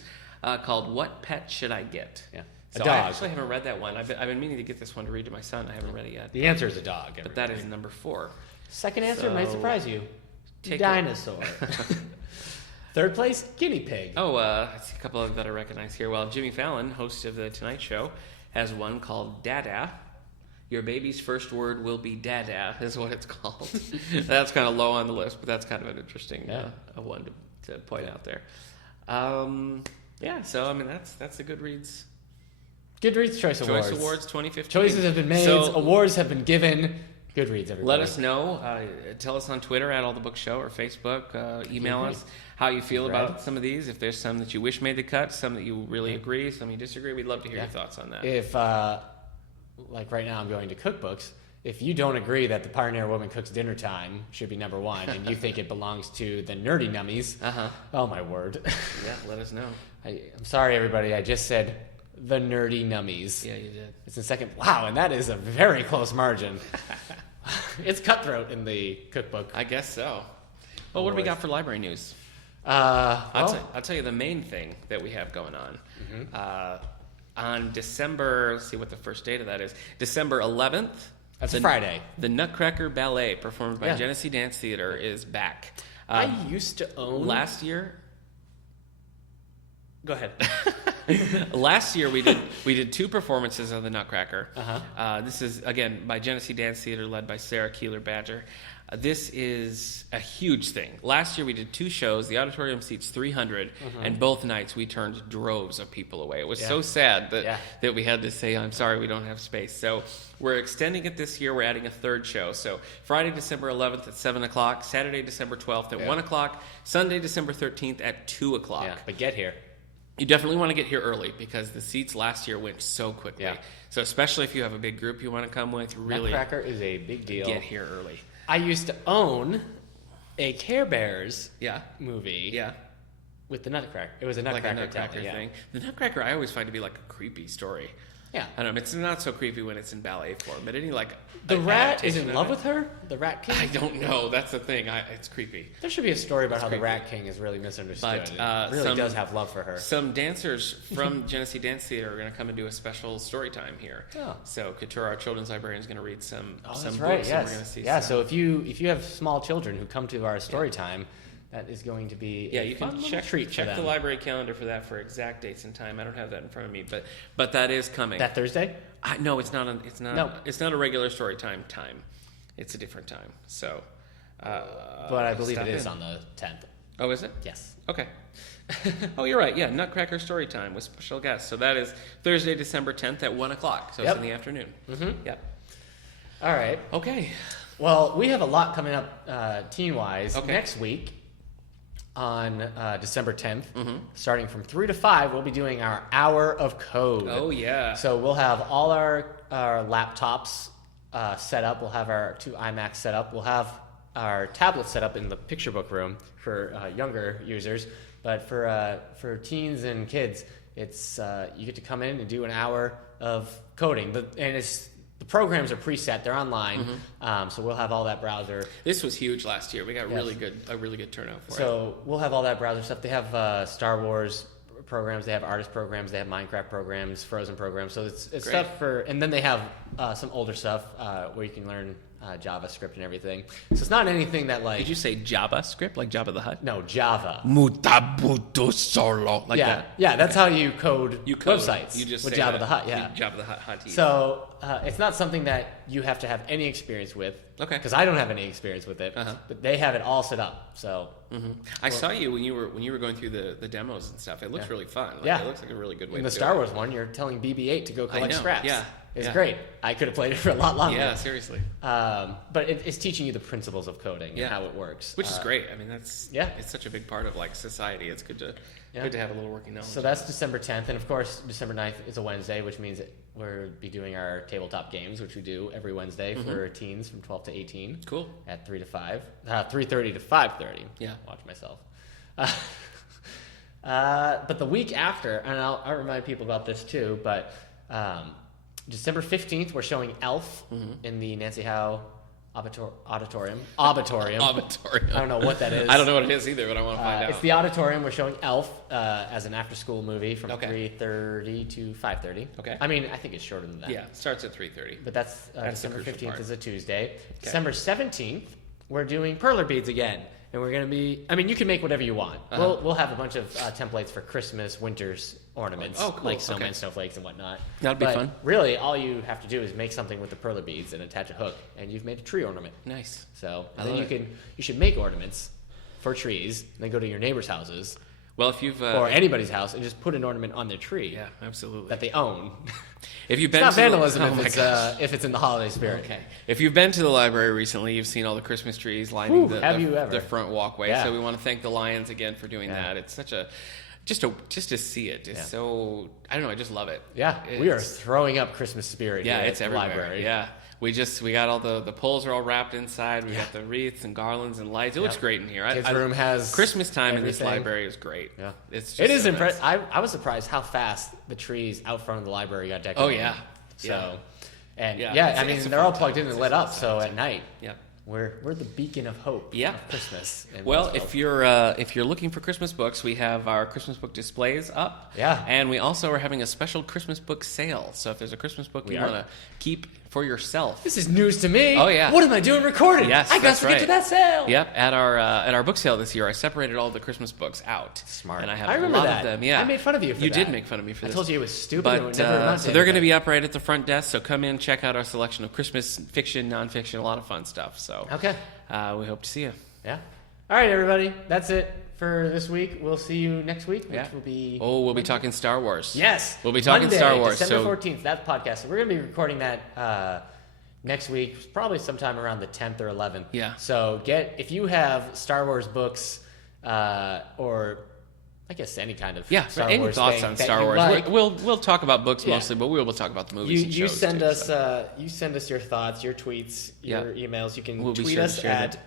called What Pet Should I Get? Yeah. So I actually haven't read that one. I've been meaning to get this one to read to my son. I haven't read it yet. The answer is a dog. But that is number 4. Second answer might surprise you. Dinosaur. Third place, guinea pig. I see a couple of that I recognize here. Well, Jimmy Fallon, host of The Tonight Show, has one called Dada. Your baby's first word will be Dada, is what it's called. That's kind of low on the list, but that's kind of an interesting one to point out there. So I mean that's the Goodreads Choice Awards. Choice Awards 2015. Choices have been made. Awards have been given. Goodreads, everybody. Let us know. Tell us on Twitter at All the Book Show or Facebook. Email us how you feel about some of these. If there's some that you wish made the cut, some that you really agree, some you disagree, we'd love to hear your thoughts on that. If, like right now I'm going to cookbooks, if you don't agree that The Pioneer Woman Cooks Dinner Time should be number 1 and you think it belongs to the Nerdy Nummies, oh my word. Yeah, let us know. I'm sorry, everybody. I just said the Nerdy Nummies. Yeah, you did. It's in second. Wow, and that is a very close margin. It's cutthroat in the cookbook. I guess so. Well, what do we got for library news? I'll tell you the main thing that we have going on. On December, let's see what the first date of that is. December 11th. That's a Friday. The Nutcracker Ballet, performed by Genesee Dance Theater, is back. I used to own... Last year... Go ahead. Last year we did 2 performances of the Nutcracker. This is again by Genesee Dance Theater, led by Sarah Keeler Badger. This is a huge thing. Last year we did 2 shows. The auditorium seats 300, and both nights we turned droves of people away. It was so sad that we had to say, "I'm sorry, we don't have space." So we're extending it this year. We're adding a 3rd show. So Friday, December 11th at 7 o'clock, Saturday, December 12th at 1 o'clock, Sunday, December 13th at 2 o'clock. Yeah, but get here. You definitely want to get here early because the seats last year went so quickly. Yeah. So especially if you have a big group you want to come with, really Nutcracker is a big deal. Get here early. I used to own a Care Bears movie. Yeah. With the Nutcracker. It was a Nutcracker thing. The Nutcracker I always find to be like a creepy story. Yeah. I don't know. It's not so creepy when it's in ballet form, but any like... The rat is in love with her? The Rat King? I don't know. That's the thing. It's creepy. There should be a story about how the Rat King is really misunderstood. But really does have love for her. Some dancers from Genesee Dance Theater are going to come and do a special story time here. Oh. So Couture, our children's librarian, is going to read some books. Right, yes. And we're going to see so if you have small children who come to our story time, that is going to be you can check the library calendar for that for exact dates and time. I don't have that in front of me, but that is coming. That Thursday? No, it's not. It's not a regular story time. It's a different time. So, but I believe it is on the 10th. Oh, is it? Yes. Okay. Oh, you're right. Yeah, Nutcracker story time with special guests. So that is Thursday, December 10th at 1 o'clock. So it's in the afternoon. Yep. All right. Okay. Well, we have a lot coming up teen-wise next week. On December 10th, starting from 3 to 5, we'll be doing our Hour of Code. Oh, yeah. So we'll have all our laptops set up. We'll have our 2 iMacs set up. We'll have our tablets set up in the picture book room for younger users. But for teens and kids, it's you get to come in and do an hour of coding. The programs are preset; they're online, so we'll have all that browser. This was huge last year. We got a really good turnout for it. So we'll have all that browser stuff. They have Star Wars programs, they have artist programs, they have Minecraft programs, Frozen programs. So it's stuff and then they have some older stuff where you can learn JavaScript and everything. So it's not anything that like... Did you say JavaScript, like Jabba the Hutt? No, Java. Mutabuto solo, like that. Yeah, that's how you code websites. You just with say Jabba the Hutt. Yeah, Jabba the Hutt. So it's not something that you have to have any experience with. Okay. Because I don't have any experience with it, but they have it all set up. So I saw you when you were going through the demos and stuff. It looks really fun. It looks like a really good way. In the Star Wars one, you're telling BB-8 to go collect scraps. Yeah. It's great. I could have played it for a lot longer. Yeah, seriously. But it's teaching you the principles of coding and how it works, which is great. I mean, it's such a big part of like society. It's good to have a little working knowledge. So that's December 10th, and of course December 9th is a Wednesday, which means we'll be doing our tabletop games, which we do every Wednesday for teens from 12 to 18. Cool. At 3 to 5, 3:30 to 5:30. Yeah. Watch myself. But the week after, and I'll remind people about this too, but December 15th, we're showing Elf in the Nancy Howe Auditorium. I don't know what that is. I don't know what it is either, but I want to find out. It's the auditorium. We're showing Elf as an after-school movie from 3:30 to 5:30. Okay. I mean, I think it's shorter than that. Yeah, it starts at 3:30. But that's December 15th is a Tuesday. Okay. December 17th, we're doing perler beads again. And we're going to be, I mean, you can make whatever you want. We'll have a bunch of templates for Christmas, winter's ornaments, cool. like snowman, snowflakes, and whatnot. That'd be fun. Really, all you have to do is make something with the perler beads and attach a hook, and you've made a tree ornament. Nice. So you should make ornaments for trees, and then go to your neighbors' houses, well, if you've or anybody's house, and just put an ornament on their tree. Yeah, absolutely. That they own. If you've been it's not to vandalism if it's in the holiday spirit. Okay. If you've been to the library recently, you've seen all the Christmas trees lining the front walkway. Yeah. So we want to thank the Lions again for doing that. It's such a just to see it. It's so, I don't know, I just love it. Yeah, we are throwing up Christmas spirit. Yeah, here it's at the everywhere. library. Yeah. We got all the poles are all wrapped inside. We got the wreaths and garlands and lights. It looks great in here. Kids' room has Christmas time everything. in this library is great. Yeah, it is impressive. I was surprised how fast the trees out front of the library got decorated. Oh yeah. So, and I mean they're all plugged in and lit up. So at night, we're the beacon of hope. Yeah. Of Christmas. Well, if you're looking for Christmas books, we have our Christmas book displays up. Yeah. And we also are having a special Christmas book sale. So if there's a Christmas book you want to keep for yourself. This is news to me. Oh yeah. What am I doing recording? Yes, I got to get to that sale. Yep. At our book sale this year, I separated all the Christmas books out. Smart. And I have remember a lot that. of them. Yeah. I made fun of you for that. You did make fun of me for this. I told you it was stupid. But so they're going to be up right at the front desk. So come in, check out our selection of Christmas fiction, nonfiction, a lot of fun stuff. So okay. We hope to see you. Yeah. All right, everybody. That's it for this week. We'll see you next week, which will be... Oh, we'll be talking Star Wars. Yes. We'll be talking Monday, Star Wars. December 14th, that podcast. So we're going to be recording that next week, probably sometime around the 10th or 11th. Yeah. So if you have Star Wars books or... I guess any kind of Star any Wars thoughts thing on that Star you Wars? like. We'll talk about books mostly, but we will talk about the movies. And You shows send too, us so. you send us your thoughts, your tweets, your emails. You can We'll be tweet sure to us share at them.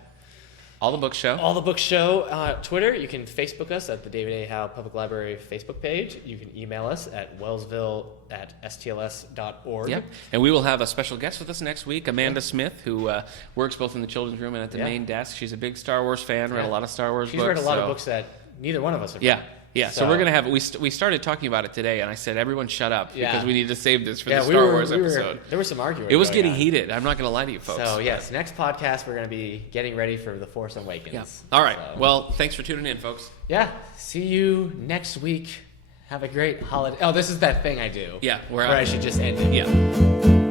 All the Book Show. All the Book Show Twitter. You can Facebook us at the David A. Howe Public Library Facebook page. You can email us at wellsville@stls.org. Yep. And we will have a special guest with us next week, Amanda Smith, who works both in the children's room and at the main desk. She's a big Star Wars fan, read a lot of Star Wars books. She's read a lot of books that neither one of us have read. Yeah, so we're going to have it. We started talking about it today, and I said, everyone shut up, because we need to save this for the Star Wars episode. There was some arguing. It was getting heated. I'm not going to lie to you, folks. So, yes, next podcast, we're going to be getting ready for The Force Awakens. Yeah. All right. So. Well, thanks for tuning in, folks. Yeah. See you next week. Have a great holiday. Oh, this is that thing I do. Yeah. Where I should just end it. Yeah.